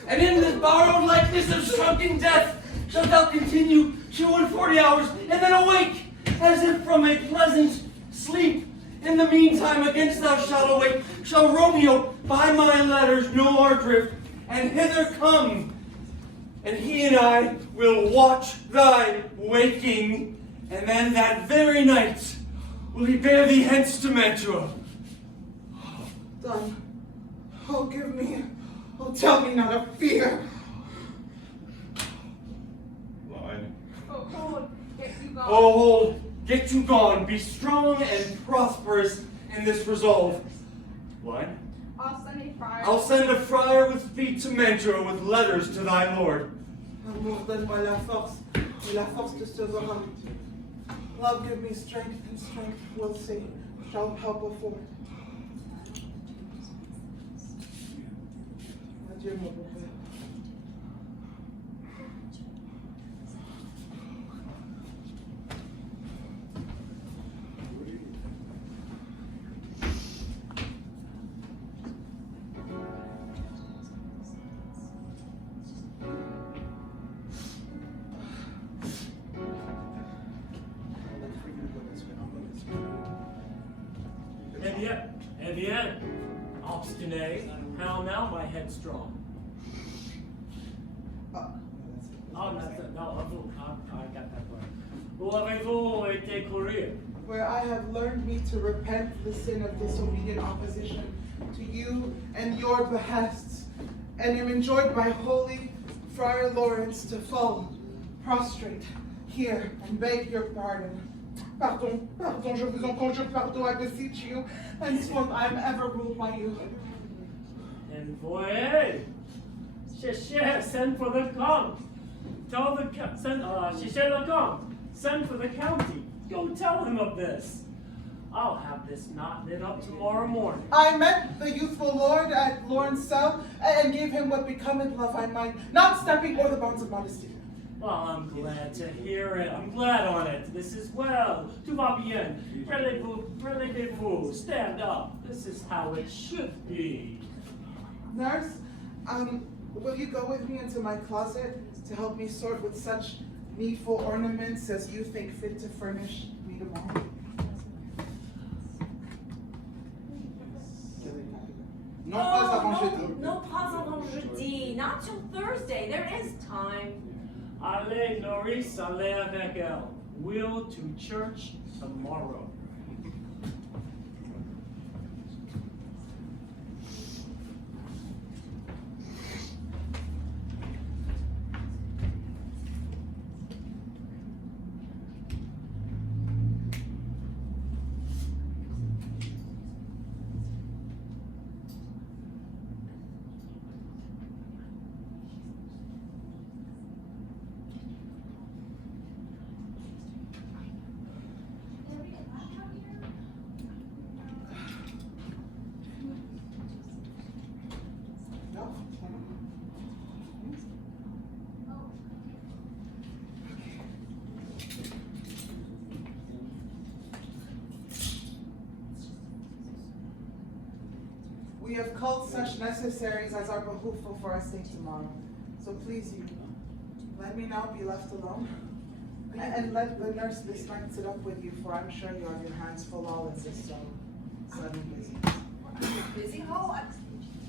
And in this borrowed likeness of shrunken death shalt thou continue 42 hours, and then awake, as if from a pleasant sleep. In the meantime, against thou shalt awake, shall Romeo by my letters know our drift, and hither come. And he and I will watch thy waking, and then that very night will he bear thee hence to Mantua. Done. Oh, give me, oh, tell me not of fear. Line. Oh, hold. Get you gone. Oh, hold, get you gone, be strong and prosperous in this resolve. What? I'll send a friar. I'll send a friar with thee to Mantua with letters to thy lord. Amour, donne-moi la force, et la force te sauvera. Love, give me strength, and strength will see, shall help afford. Adieu, mon beau-père. Eh bien, obstiné, how now, my headstrong? Oh, that's it. No, I got that part. Où avez-vous été courir? Where I have learned me to repent the sin of disobedient opposition to you and your behests, and am enjoined by holy Friar Lawrence to fall prostrate here and beg your pardon. Pardon, pardon, je vous en conjure, pardon, I beseech you, henceforth I am ever ruled by you. Envoyez! Cherchez, send for the count. Tell the send. Cherchez le count. Send for the county. Go tell him of this. I'll have this knot lit up tomorrow morning. I met the youthful lord at Lawrence cell, and gave him what becometh love I might, not stepping o'er the bounds of modesty. Well, I'm glad to hear it. I'm glad on it. This is well. Tout va bien. Relevez-vous. Stand up. This is how it should be. Nurse, will you go with me into my closet to help me sort with such needful ornaments as you think fit to furnish me tomorrow? Non pas avant jeudi. No, pas avant jeudi. Not till Thursday. There is time. Allez, Norris, allez avec elle. We'll to church tomorrow. No? We have called such necessaries as are behooful for our sake tomorrow. So please you, let me now be left alone. And let the nurse this night sit up with you, for I'm sure you have your hands full all in this sudden business. Are you busy, Ho?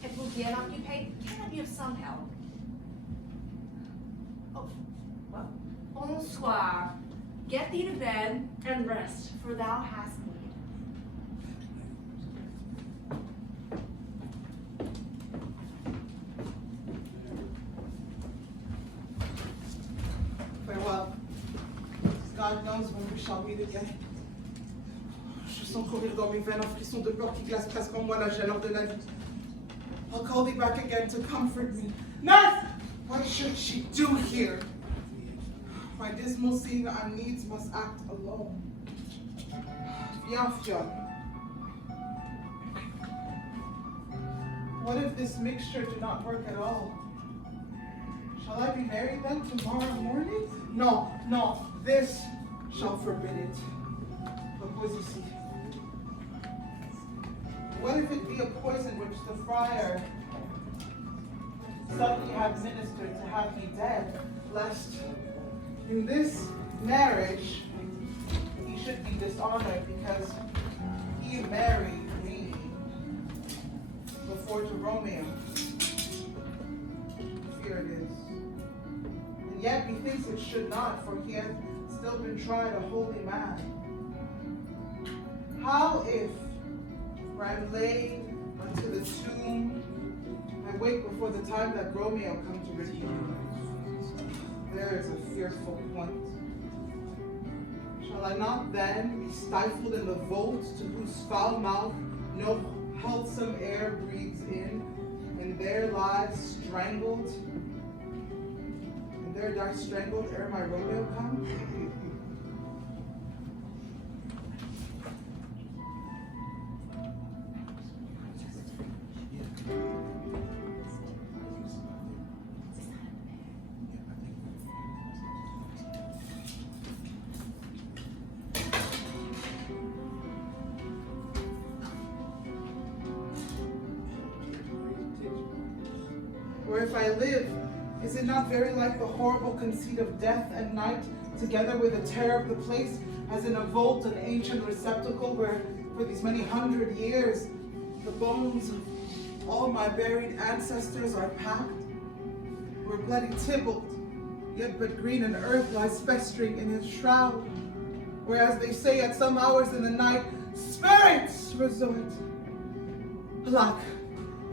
If we'll get occupied, can I be of some help? Oh, well, bonsoir. Get thee to bed and rest, for thou hast need. Farewell. God knows when we shall meet again. Je sens courir dans mes veines un frisson de peur qui glace presque en moi la chaleur de la vie. I'll call thee back again to comfort me. Nurse! What should she do here? My dismal seeing our needs must act alone. Viens, Fionn. What if this mixture do not work at all? Shall I be married then tomorrow morning? No, no, this shall forbid it. Propose ici. What if it be a poison which the friar suddenly had ministered to have me dead, lest in this marriage he should be dishonored because he married me before to Romeo. Here it is. And yet methinks it should not, for he hath still been tried a holy man. How if, where I am laid unto the tomb, I wake before the time that Romeo come to redeem me? There is a fearful point. Shall I not then be stifled in the vault to whose foul mouth no healthsome air breathes in, and there lies strangled, and there die strangled ere my Romeo come? Or if I live, is it not very like the horrible conceit of death and night, together with the terror of the place, as in a vault, an ancient receptacle, where for these many hundred years, the bones of all my buried ancestors are packed? Where bloody Tybalt, yet but green and earth, lies festering in his shroud, whereas they say at some hours in the night, spirits resort. Alack,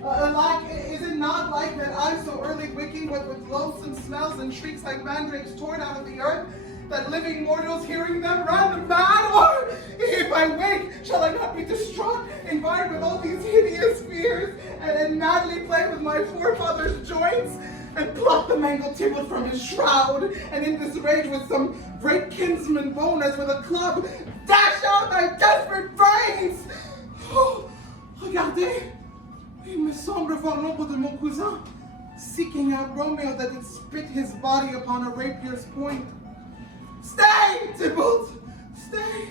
alack, is it not like that I so early waking, what with loathsome smells and shrieks like mandrakes torn out of the earth, that living mortals hearing them run mad? Or if I wake, shall I not be distraught, inspired with all these hideous fears, and madly play with my forefathers' joints, and pluck the mangled Tybalt from his shroud, and in this rage with some great kinsman bone as with a club, dash out thy desperate brains? Oh, regardez, il me semble voir l'ombre de mon cousin, seeking out Romeo that did spit his body upon a rapier's point. Stay, Tybalt, stay.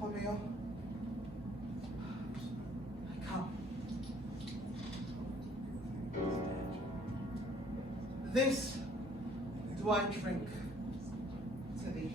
Romeo, I come. This do I drink to thee.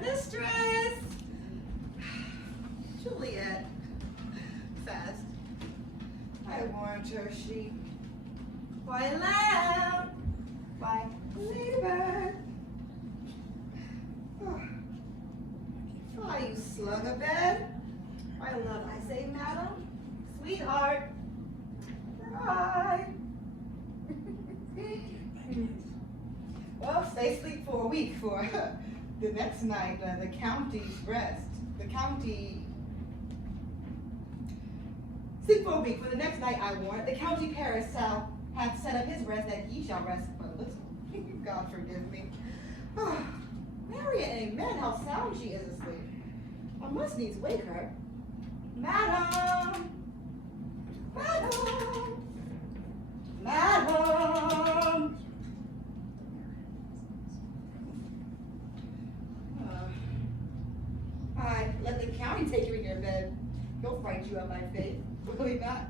mistress. Juliet, fast. I warned her she, why lamb, why ladybird. Why you slug a bed? My love, I say, madam, sweetheart, cry. Well, stay asleep for a week for the next night, the county's rest. The county, sleep for a week, for the next night I warrant, the county Paris shall have set up his rest, that ye shall rest but little. God forgive me. Marian, amen, how sound she is asleep. I must needs wake her. Madam! Madam! Madam! I let the county take you in your bed. He'll fright you at my faith. Will he not?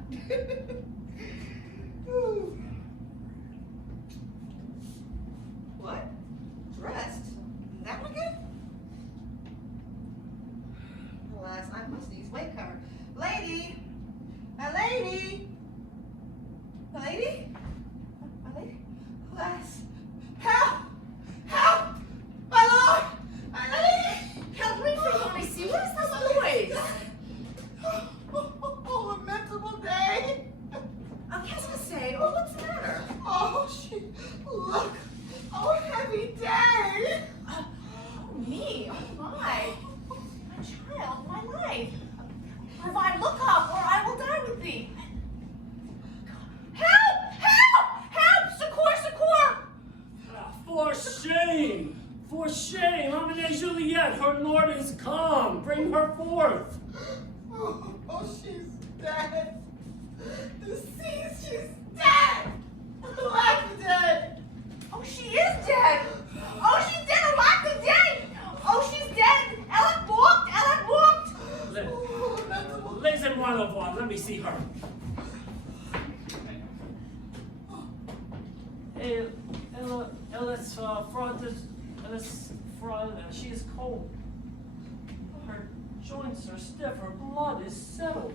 What? Dressed? That one again? Alas, I must needs wake her. Lady! My lady! My lady? My lady? Alas! Help! Help! My lord! My lady! Help me, let me see. What is this noise? Oh, lamentable day! I was gonna say, oh, what's the matter? Oh, look! Oh, heavy day! Oh, me? Oh, my. My child, my life. Provide, look up, or I will die with thee. Help! Help! Help! Succor! Succor! For shame! For shame! Amine Juliet, her lord is come. Bring her forth. Oh, she's dead. Deceased, she's dead. Alack the dead. Oh, she is dead. Oh, she's dead. Alack the dead. Oh, she's dead. Ellen walked. Ellen walked. Laissez-moi la voir. Let me see her. She is cold. Her joints are stiff. Her blood is settled.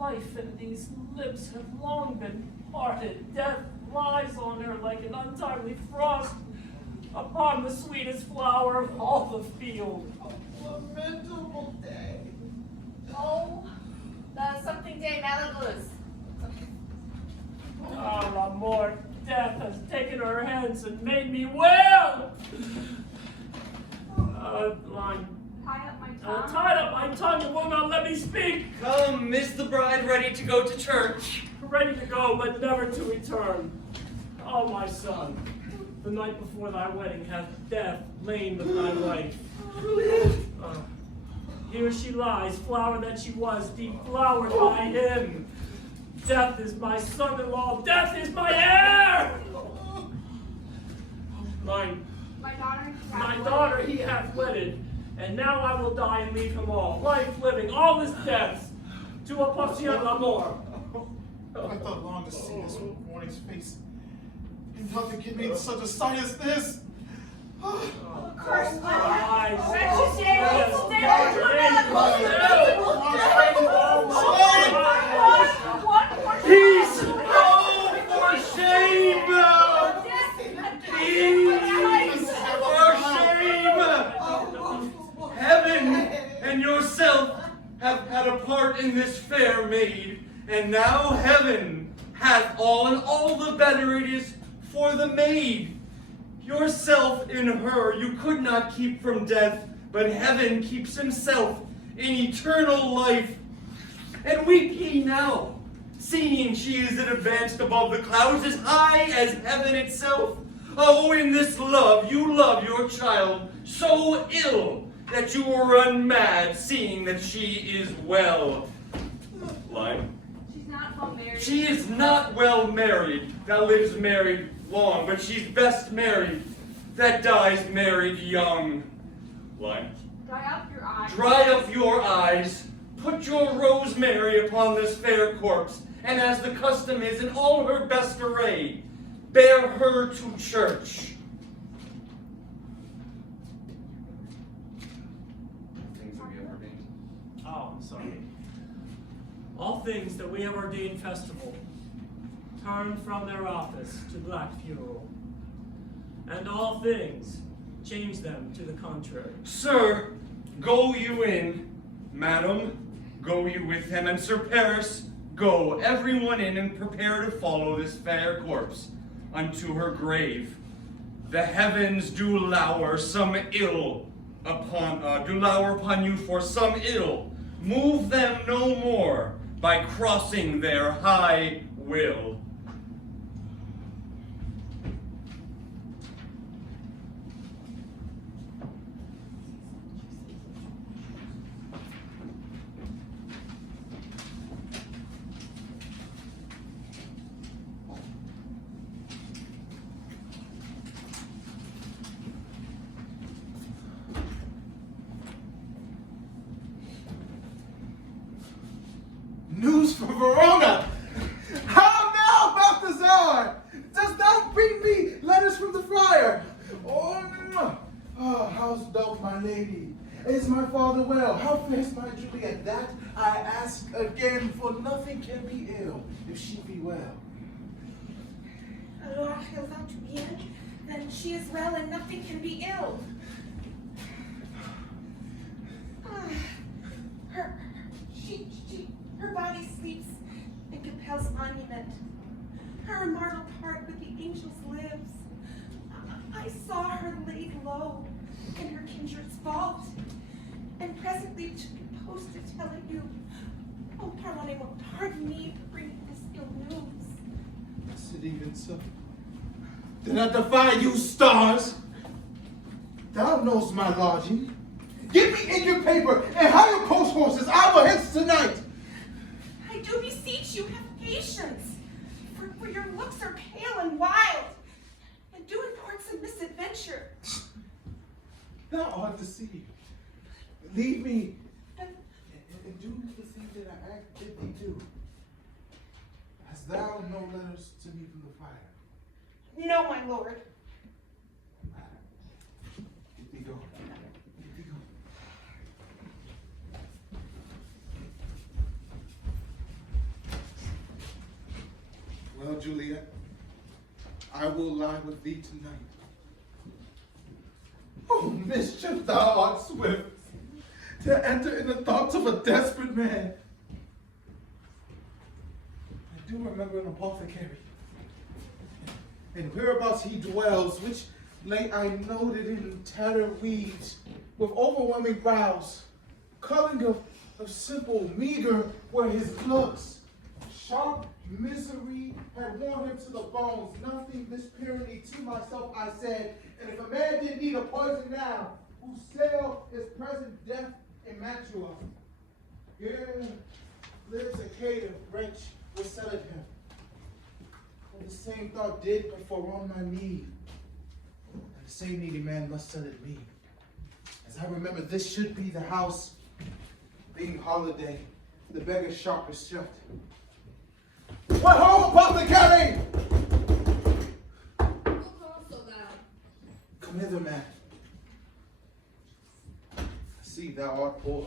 Life and these lips have long been parted. Death lies on her like an untimely frost upon the sweetest flower of all the field. Lamentable day. Oh, the something day malheureuse. Ah, la mort, death has taken her hands and made me well. Line. Tie up my tongue. Tied up my tongue and will not let me speak. Come, is the bride ready to go to church? Ready to go, but never to return. Oh, my son, the night before thy wedding hath death lain with thy wife. Here she lies, flower that she was, deflowered by him. Death is my son-in-law, death is my heir! Mine. My daughter he hath wedded, and now I will die and leave him all. Life living, all his deaths, to a patient l'amour. I thought long to see this morning's face. And nothing can make such a sight as this. Curse my eyes. Wretched day, Peace! Oh, for shame! Peace! For shame! Heaven and yourself have had a part in this fair maid, and now heaven hath all, and all the better it is for the maid. Yourself in her you could not keep from death, but heaven keeps himself in eternal life. And weep ye now, seeing she is advanced above the clouds, as high as heaven itself. Oh, in this love you love your child so ill that you will run mad, seeing that she is well. Line. She's not well married. She is not well married that lives married long, but she's best married that dies married young. Line. Dry up your eyes. Dry up your eyes, put your rosemary upon this fair corpse, and as the custom is, in all her best array, bear her to church. sorry. All things that we have ordained festival turn from their office to black funeral, and all things change them to the contrary. Sir, go you in. Madam, go you with him. And Sir Paris, go everyone in and prepare to follow this fair corpse unto her grave. The heavens do lower some ill upon you for some ill. Move them no more by crossing their high will. News from Verona! How now, Balthazar? Dost thou bring me letters from the friar? Oh, how's doth my lady? Is my father well? How fares my Juliet? That I ask again, for nothing can be ill if she be well. Alors, elle va tout bien, then she is well and nothing can be ill. Her body sleeps and compels monument. Her immortal part with the angels lives. I saw her laid low in her kindred's vault, and presently to be posted telling you, oh, pardonnez-moi, pardon me for bringing this ill news. Is it even so? Then I defy you, stars! Thou knowest my lodging. Give me in your paper and hire post horses. I will hence tonight. I do beseech you, have patience, for your looks are pale and wild, and do import some misadventure. Thou art deceived. Leave me and do the thing that I bid thee do. Hast thou no letters to me from the fire? No, my lord. Get thee going. Get thee going. Well, Juliet, I will lie with thee tonight. Oh, mischief, thou art swift to enter in the thoughts of a desperate man. I do remember an apothecary, and whereabouts he dwells, which late I noted in tattered weeds, with overwhelming brows, culling of simple, meager were his looks. Sharp misery had worn him to the bones. Nothing this tyranny to myself I said, and if a man did need a poison now, whose sale is present death in Mantua, here lives a caitiff wretch was set at him. And the same thought did before on my need, and the same needy man must set at me. As I remember, this should be the house, being holiday, the beggar's shop is shut. What ho, apothecary! Come hither, man. I see thou art poor.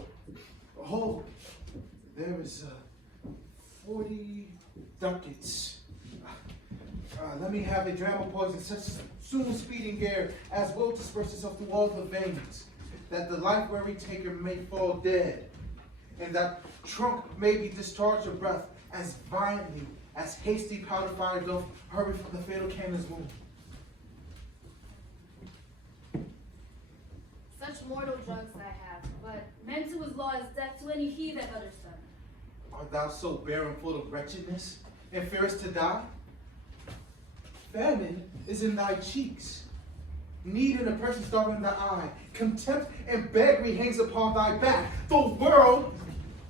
Behold, there is 40 ducats. Let me have a dram of poison, such soon speeding air as will disperse itself through all the veins, that the life-weary taker may fall dead, and that trunk may be discharged of breath as violently as hasty powder fire doth hurry from the fatal cannon's wound. Such mortal drugs I have, but Mantua's law is death to any he that utters them. Art thou so barren full of wretchedness, and fearest to die? Famine is in thy cheeks, need and oppression starve in thy eye, contempt and beggary hangs upon thy back. The world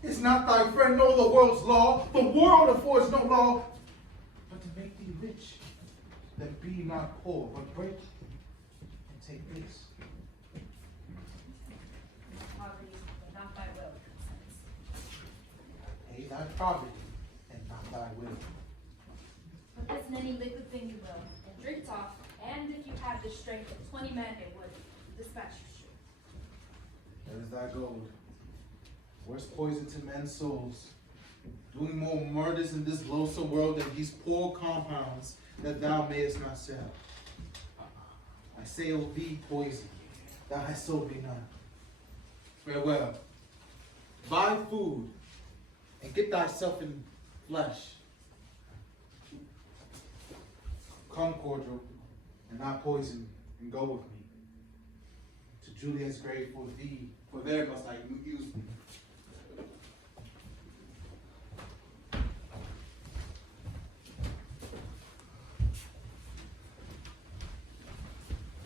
is not thy friend, nor the world's law. The world affords no law but to make thee rich, that be not poor, but break and take peace. Poverty, but not thy will, consents. Pay thy poverty and not thy will. Put this in any liquid thing you will, and drink it off, and if you have the strength of 20 men, it would dispatch you straight. There is thy gold. Worse poison to men's souls, doing more murders in this loathsome world than these poor compounds that thou mayest not sell. I say, O thee, poison, thou hast sold me none. Farewell. Buy food and get thyself in flesh. Come, cordial, and not poison, and go with me to Juliet's grave for thee, for there must I use thee.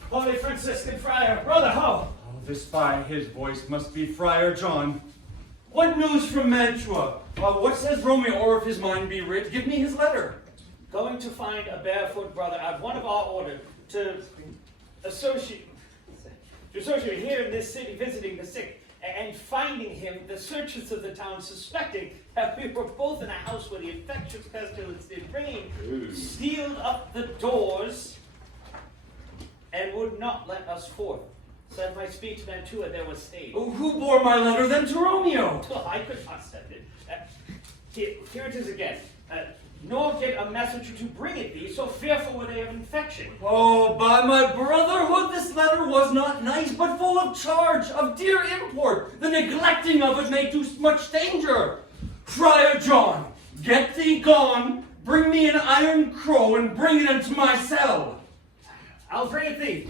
Holy Franciscan Friar, Brother Ho! Oh, this by his voice must be Friar John. What news from Mantua? What says Romeo, or if his mind be writ, give me his letter. Going to find a barefoot brother out one of our order to associate here in this city, visiting the sick, and finding him, the searchers of the town suspecting that we were both in a house where the infectious pestilence did reign, sealed up the doors, and would not let us forth. So at my speech Mantua there was stayed. Oh, who bore my letter then to Romeo? Well, I could not send it. Here it is again. Nor get a messenger to bring it thee, so fearful were they of infection. Oh, by my brotherhood, this letter was not nice, but full of charge, of dear import. The neglecting of it may do much danger. Friar John, get thee gone, bring me an iron crow, and bring it into my cell. I'll bring it thee.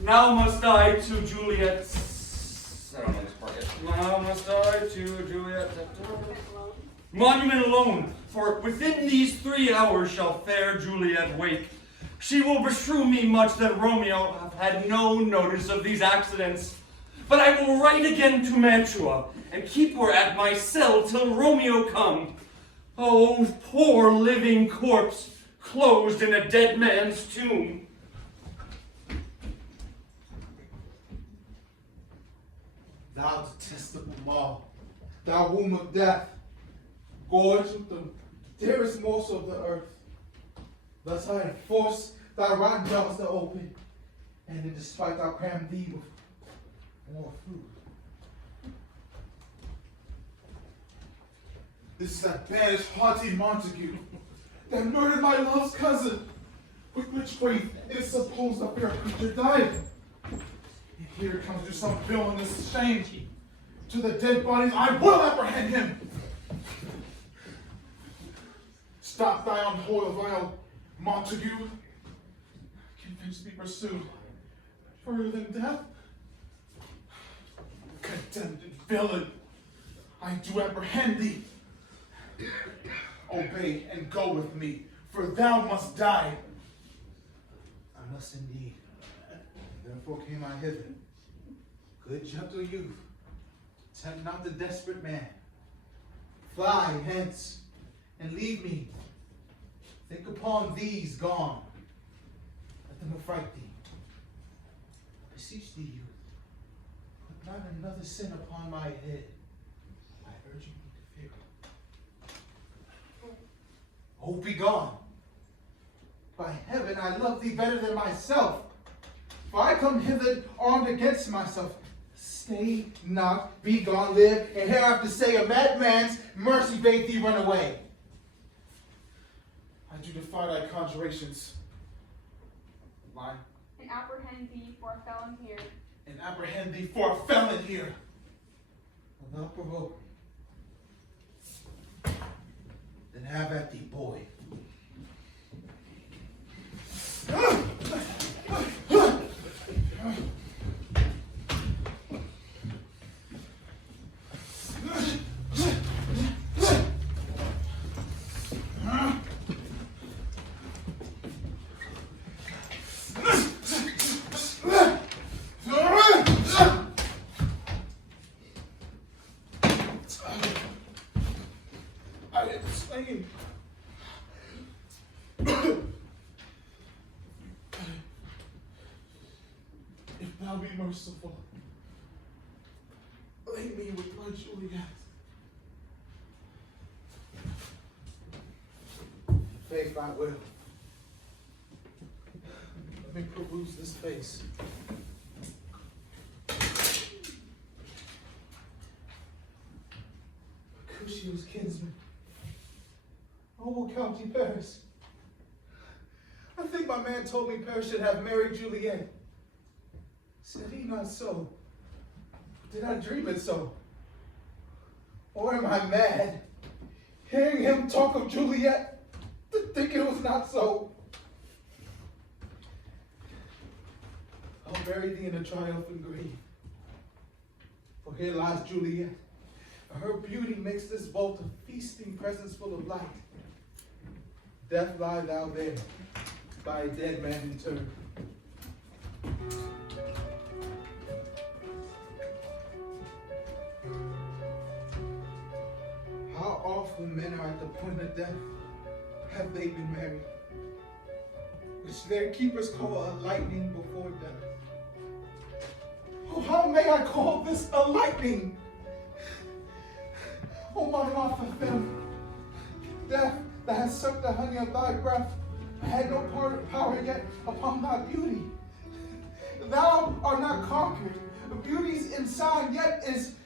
Now must I to Juliet's... Now must I to Juliet's... Monument alone, for within these 3 hours shall fair Juliet wake. She will beshrew me much that Romeo hath had no notice of these accidents. But I will write again to Mantua, and keep her at my cell till Romeo come. Oh, poor living corpse, closed in a dead man's tomb. Thou detestable law, thou womb of death, gorged with the dearest morsel of the earth. Thus I enforce thy rotten jaws to open, and in despite thou cram thee with more food. This is that banished haughty Montague, that murdered my love's cousin, with which grief it is supposed the fair creature died. And here comes to some villainous shame. To the dead bodies I will apprehend him. Stop thy unholy vile Montague. Convinced be pursued further than death. Condemned villain, I do apprehend thee. Obey and go with me, for thou must die. I must indeed. Therefore came I hither. Good gentle youth, tempt not the desperate man. Fly hence, and leave me. Think upon these gone. Let them affright thee. I beseech thee, youth, put not another sin upon my head. I urge you to fear. Oh, be gone. By heaven, I love thee better than myself. For I come hither armed against myself. Stay not, be gone, live, and hereafter say a madman's mercy bade thee run away. I do defy thy conjurations. Lie. And apprehend thee for a felon here. And apprehend thee for a felon here. Without provoking. Then have at thee, boy. If thou be merciful, lay me with my Juliet. Faith I will. Let me peruse this face. Mercutio's kinsman, Noble County Paris. I think my man told me Paris should have married Juliet. Said he not so? Did I dream it so? Or am I mad, hearing him talk of Juliet, to think it was not so? I'll bury thee in a triumphant grave, for here lies Juliet. Her beauty makes this vault a feasting presence full of light. Death lie thou there, by a dead man interred. How often men are at the point of death have they been married, which their keepers call a lightning before death. Oh, how may I call this a lightning? Oh, my Martha femme, death that has sucked the honey of thy breath had no power yet upon thy beauty. Thou art not conquered. Beauty's inside yet is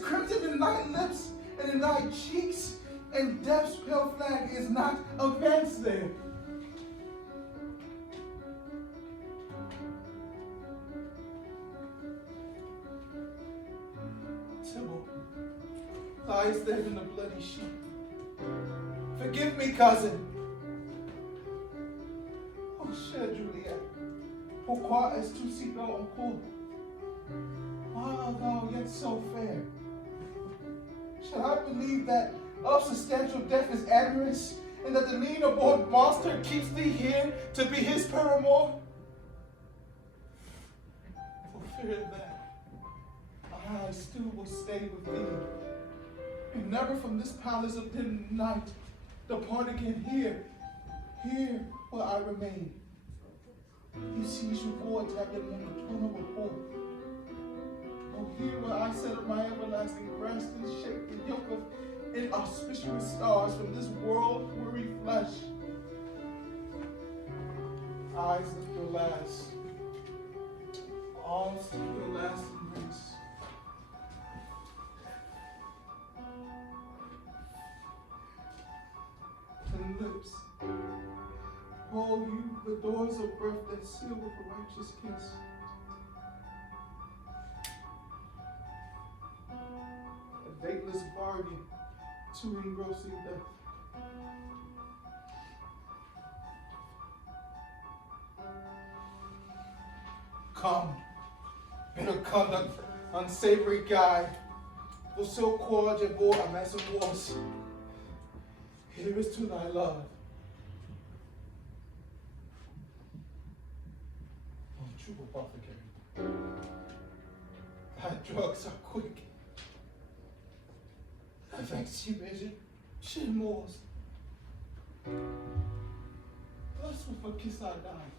crimson in thy lips and in thy cheeks, and death's pale flag is not advanced there. Tybalt lies there in the bloody sheet. Forgive me, cousin. Oh, cher Juliet, pourquoi est-ce tout si belle encore? Why art thou yet so fair? Shall I believe that substantial death is amorous, and that the lean-aboard monster keeps thee here to be his paramour? For fear that I still will stay with thee, and never from this palace of dim night depart again. Here will I remain. Ici je vois établir mon eternal repos. Oh, here will I set up my everlasting rest and shake the yoke of inauspicious stars from this world-weary flesh. Eyes of your last, arms to your last embrace. And lips, hold you the doors of birth that seal with a righteous kiss. A dateless bargain to engrossing death. Come, bitter conduct, unsavory guide, for so croire beau à mes amours. Here is to thy love. Oh, true apothecary, thy drugs are quick. Affects you, measure, she moors. Thus with a kiss I die.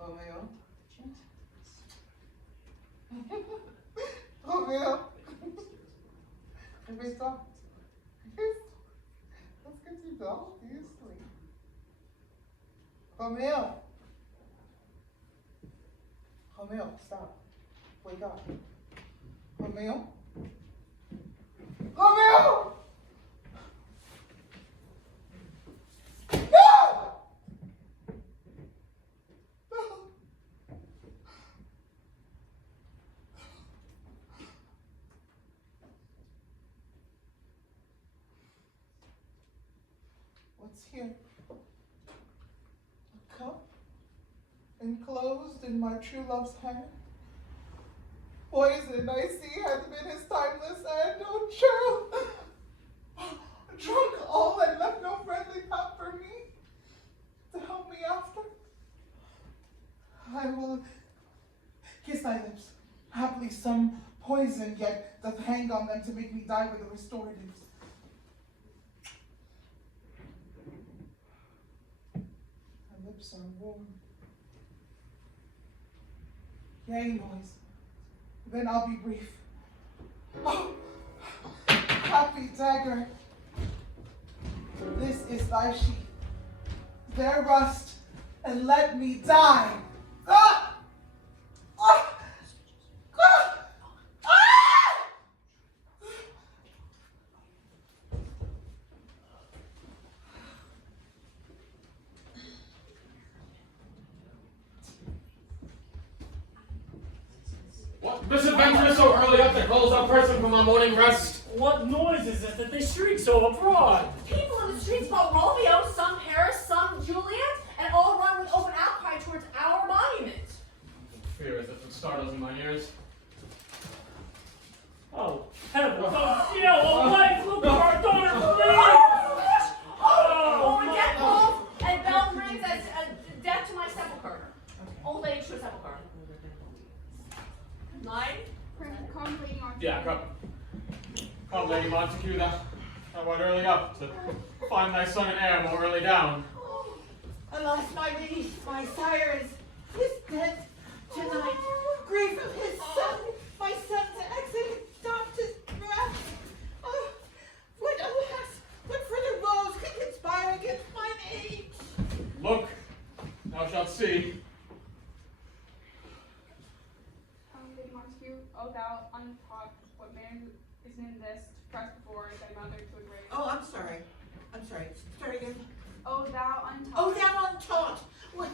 Romeo. Romeo. Everybody stop. Let's get you down to your sleep. Romeo. Romeo, stop. Wake up. Romeo. Romeo! What's here? A cup enclosed in my true love's hand. Poison, I see, hath been his timeless end. Oh, child, drunk all and left no friendly cup for me to help me after. I will kiss thy lips. Haply some poison yet doth hang on them to make me die with the restoratives. Thy lips are warm. Yea, noise. Then I'll be brief. Oh! happy dagger. This is thy sheath. There rust, and let me die. Ah! Ah! Ah! Ah! What misadventure so early up that calls our person from our morning rest? What noise is it that they shriek so abroad? People in the streets call Romeo, some Paris, some Juliet, and all run with open outcry towards our monument. Fear as if it startles in my ears. Oh, heavens, oh, yellow lights, look at our daughter, please! Oh, death calls and bell rings as death to my sepulchre. Old age to a sepulchre. 9. Prince, come Lady Montague. Yeah, come, Lady Montague, thou art early up to find thy son and heir more early down. Oh, alas, my liege, my sire is dead tonight. Grief of his son, my son's exit stopped his breath. Oh, alas, what further woes could conspire against mine age? Look, thou shalt see. Lady Montague, O thou untaught, what man is in this to press before thy mother to a grave? Oh, I'm sorry. Start again. O thou untaught. Oh, thou untaught. What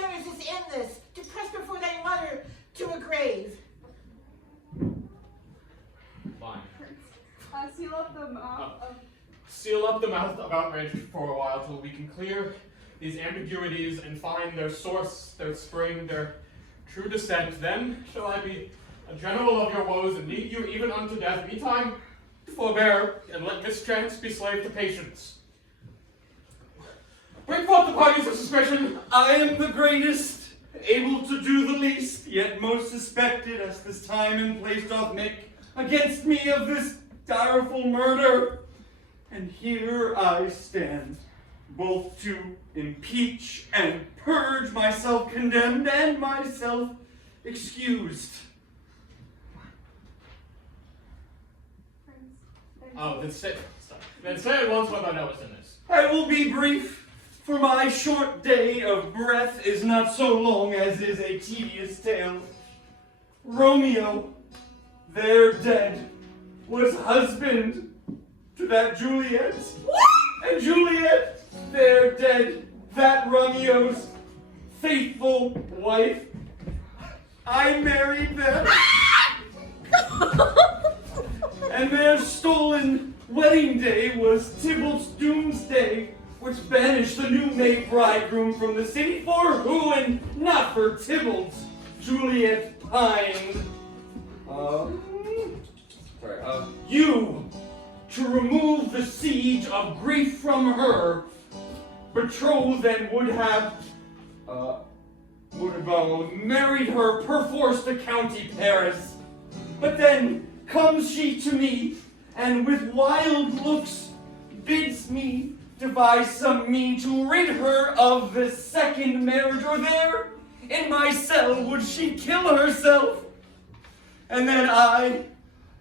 manners is in this to press before thy mother to a grave? Fine. Prince, seal up the mouth of. Seal up the mouth of outrage for a while till we can clear these ambiguities and find their source, their spring, their true descent. Then shall I be a general of your woes and lead you even unto death. Meantime, forbear and let mischance be slave to patience. Bring forth the parties of suspicion. I am the greatest, able to do the least, yet most suspected, as this time and place doth make against me of this direful murder. And here I stand, both to impeach and purge myself condemned and myself excused. Prince, Oh, then say at once what thou knowest in this. I will be brief, for my short day of breath is not so long as is a tedious tale. Romeo, there dead, was husband to that Juliet. And Juliet, there dead, that Romeo's faithful wife. I married them. And their stolen wedding day was Tybalt's doomsday, which banished the new-made bridegroom from the city, for who and not for Tybalt Juliet pined. You, to remove the siege of grief from her, betrothed and would have married her perforce to County Paris. But then comes she to me, and with wild looks bids me devise some mean to rid her of the second marriage, or there in my cell would she kill herself. And then I,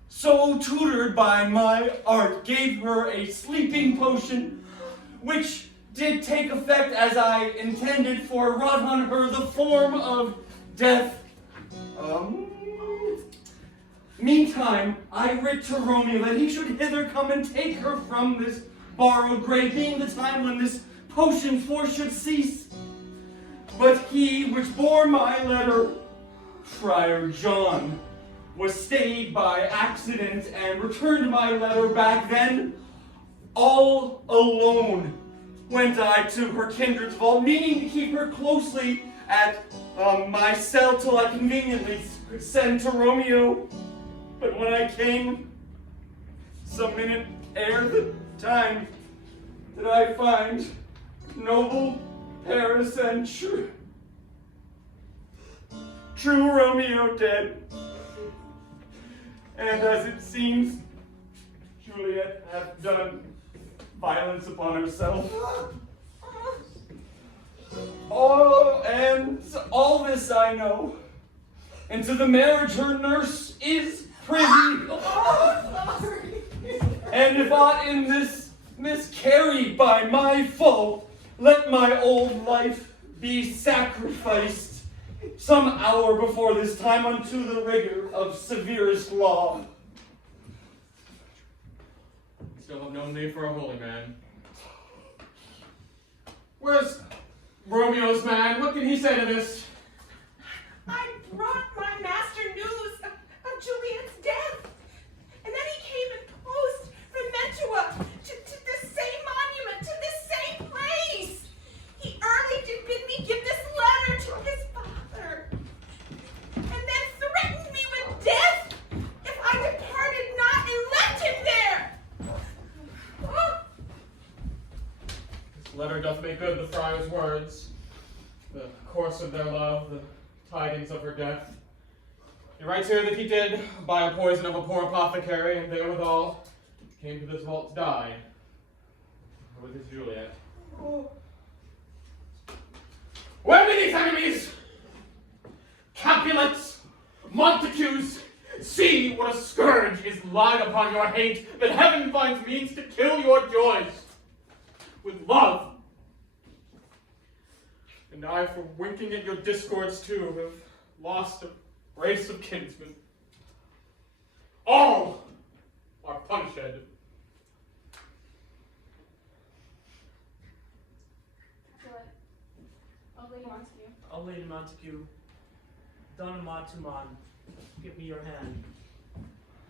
so tutored by my art, gave her a sleeping potion, which did take effect as I intended, for wrought on her the form of death. Meantime, I writ to Romeo that he should hither come and take her from this borrowed grave, being the time when this potion force should cease. But he which bore my letter, Friar John, was stayed by accident and returned my letter back. Then, all alone, went I to her kindred's vault, meaning to keep her closely at my cell till I conveniently could send to Romeo. But when I came, some minute ere the time, did I find noble Paris and true Romeo dead. And as it seems, Juliet hath done violence upon herself. All this I know. And to the marriage her nurse is prithee. Oh, sorry. And if aught in this miscarry by my fault, let my old life be sacrificed some hour before this time unto the rigor of severest law. Still have known thee for a holy man. Where's Romeo's man? What can he say to this? I brought my master news of Juliet's death. And then he came in post from Mantua to this same monument, to this same place. He early did bid me give this letter to his father. And then threatened me with death if I departed not and left him there. Oh. This letter doth make good the friar's words, the course of their love, the tidings of her death. He writes here that he did buy a poison of a poor apothecary, and therewithal came to this vault to die with his Juliet. Oh. Where be these enemies? Capulets, Montagues, see what a scourge is laid upon your hate, that heaven finds means to kill your joys with love. And I, for winking at your discords too, have lost a race of kinsmen. All are punished. O Lady Montague, Donna Matuman, give me your hand.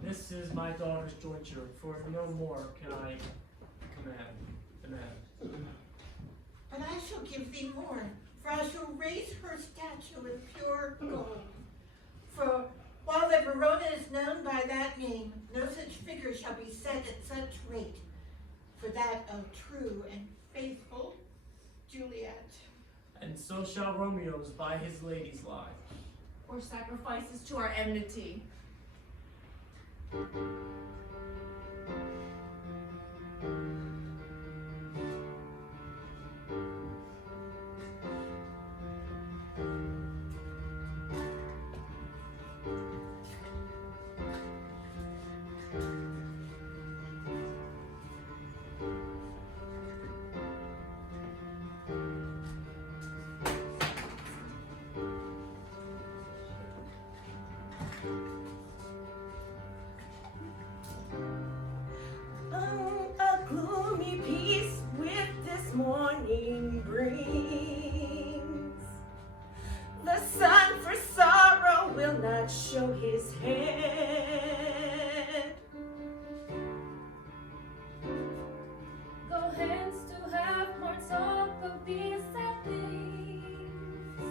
This is my daughter's jointure, for no more can I demand. But I shall give thee more, for I shall raise her statue with pure gold. For while the Verona is known by that name, no such figure shall be set at such rate, for that of true and faithful Juliet. And so shall Romeo's by his ladies lie. Or sacrifices to our enmity. A gloomy peace with this morning brings. The sun for sorrow will not show his head. Go hence to have more talk of these sad things.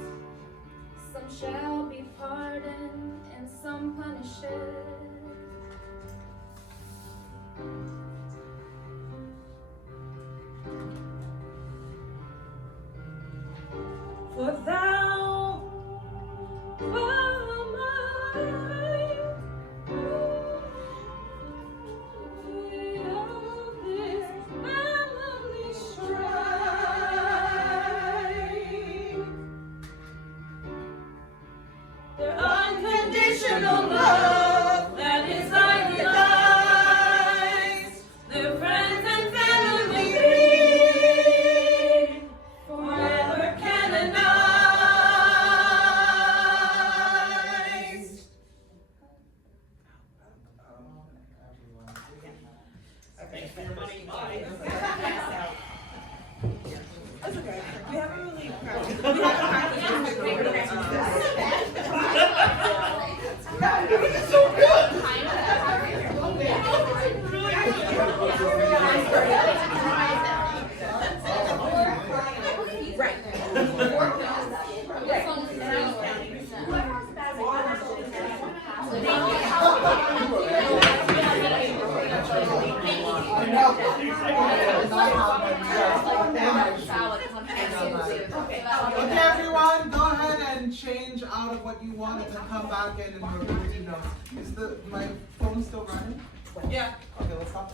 Some shall be pardoned and some punished. For thou, for mine, of this family strife, their unconditional love that is idealized, their friends and family be forever canonized. That's okay. We haven't really practiced. We haven't practiced It's so good. Okay, everyone, go ahead and change out of what you want and then come back in and review your notes. Is my phone still running? Yeah. Okay, let's stop.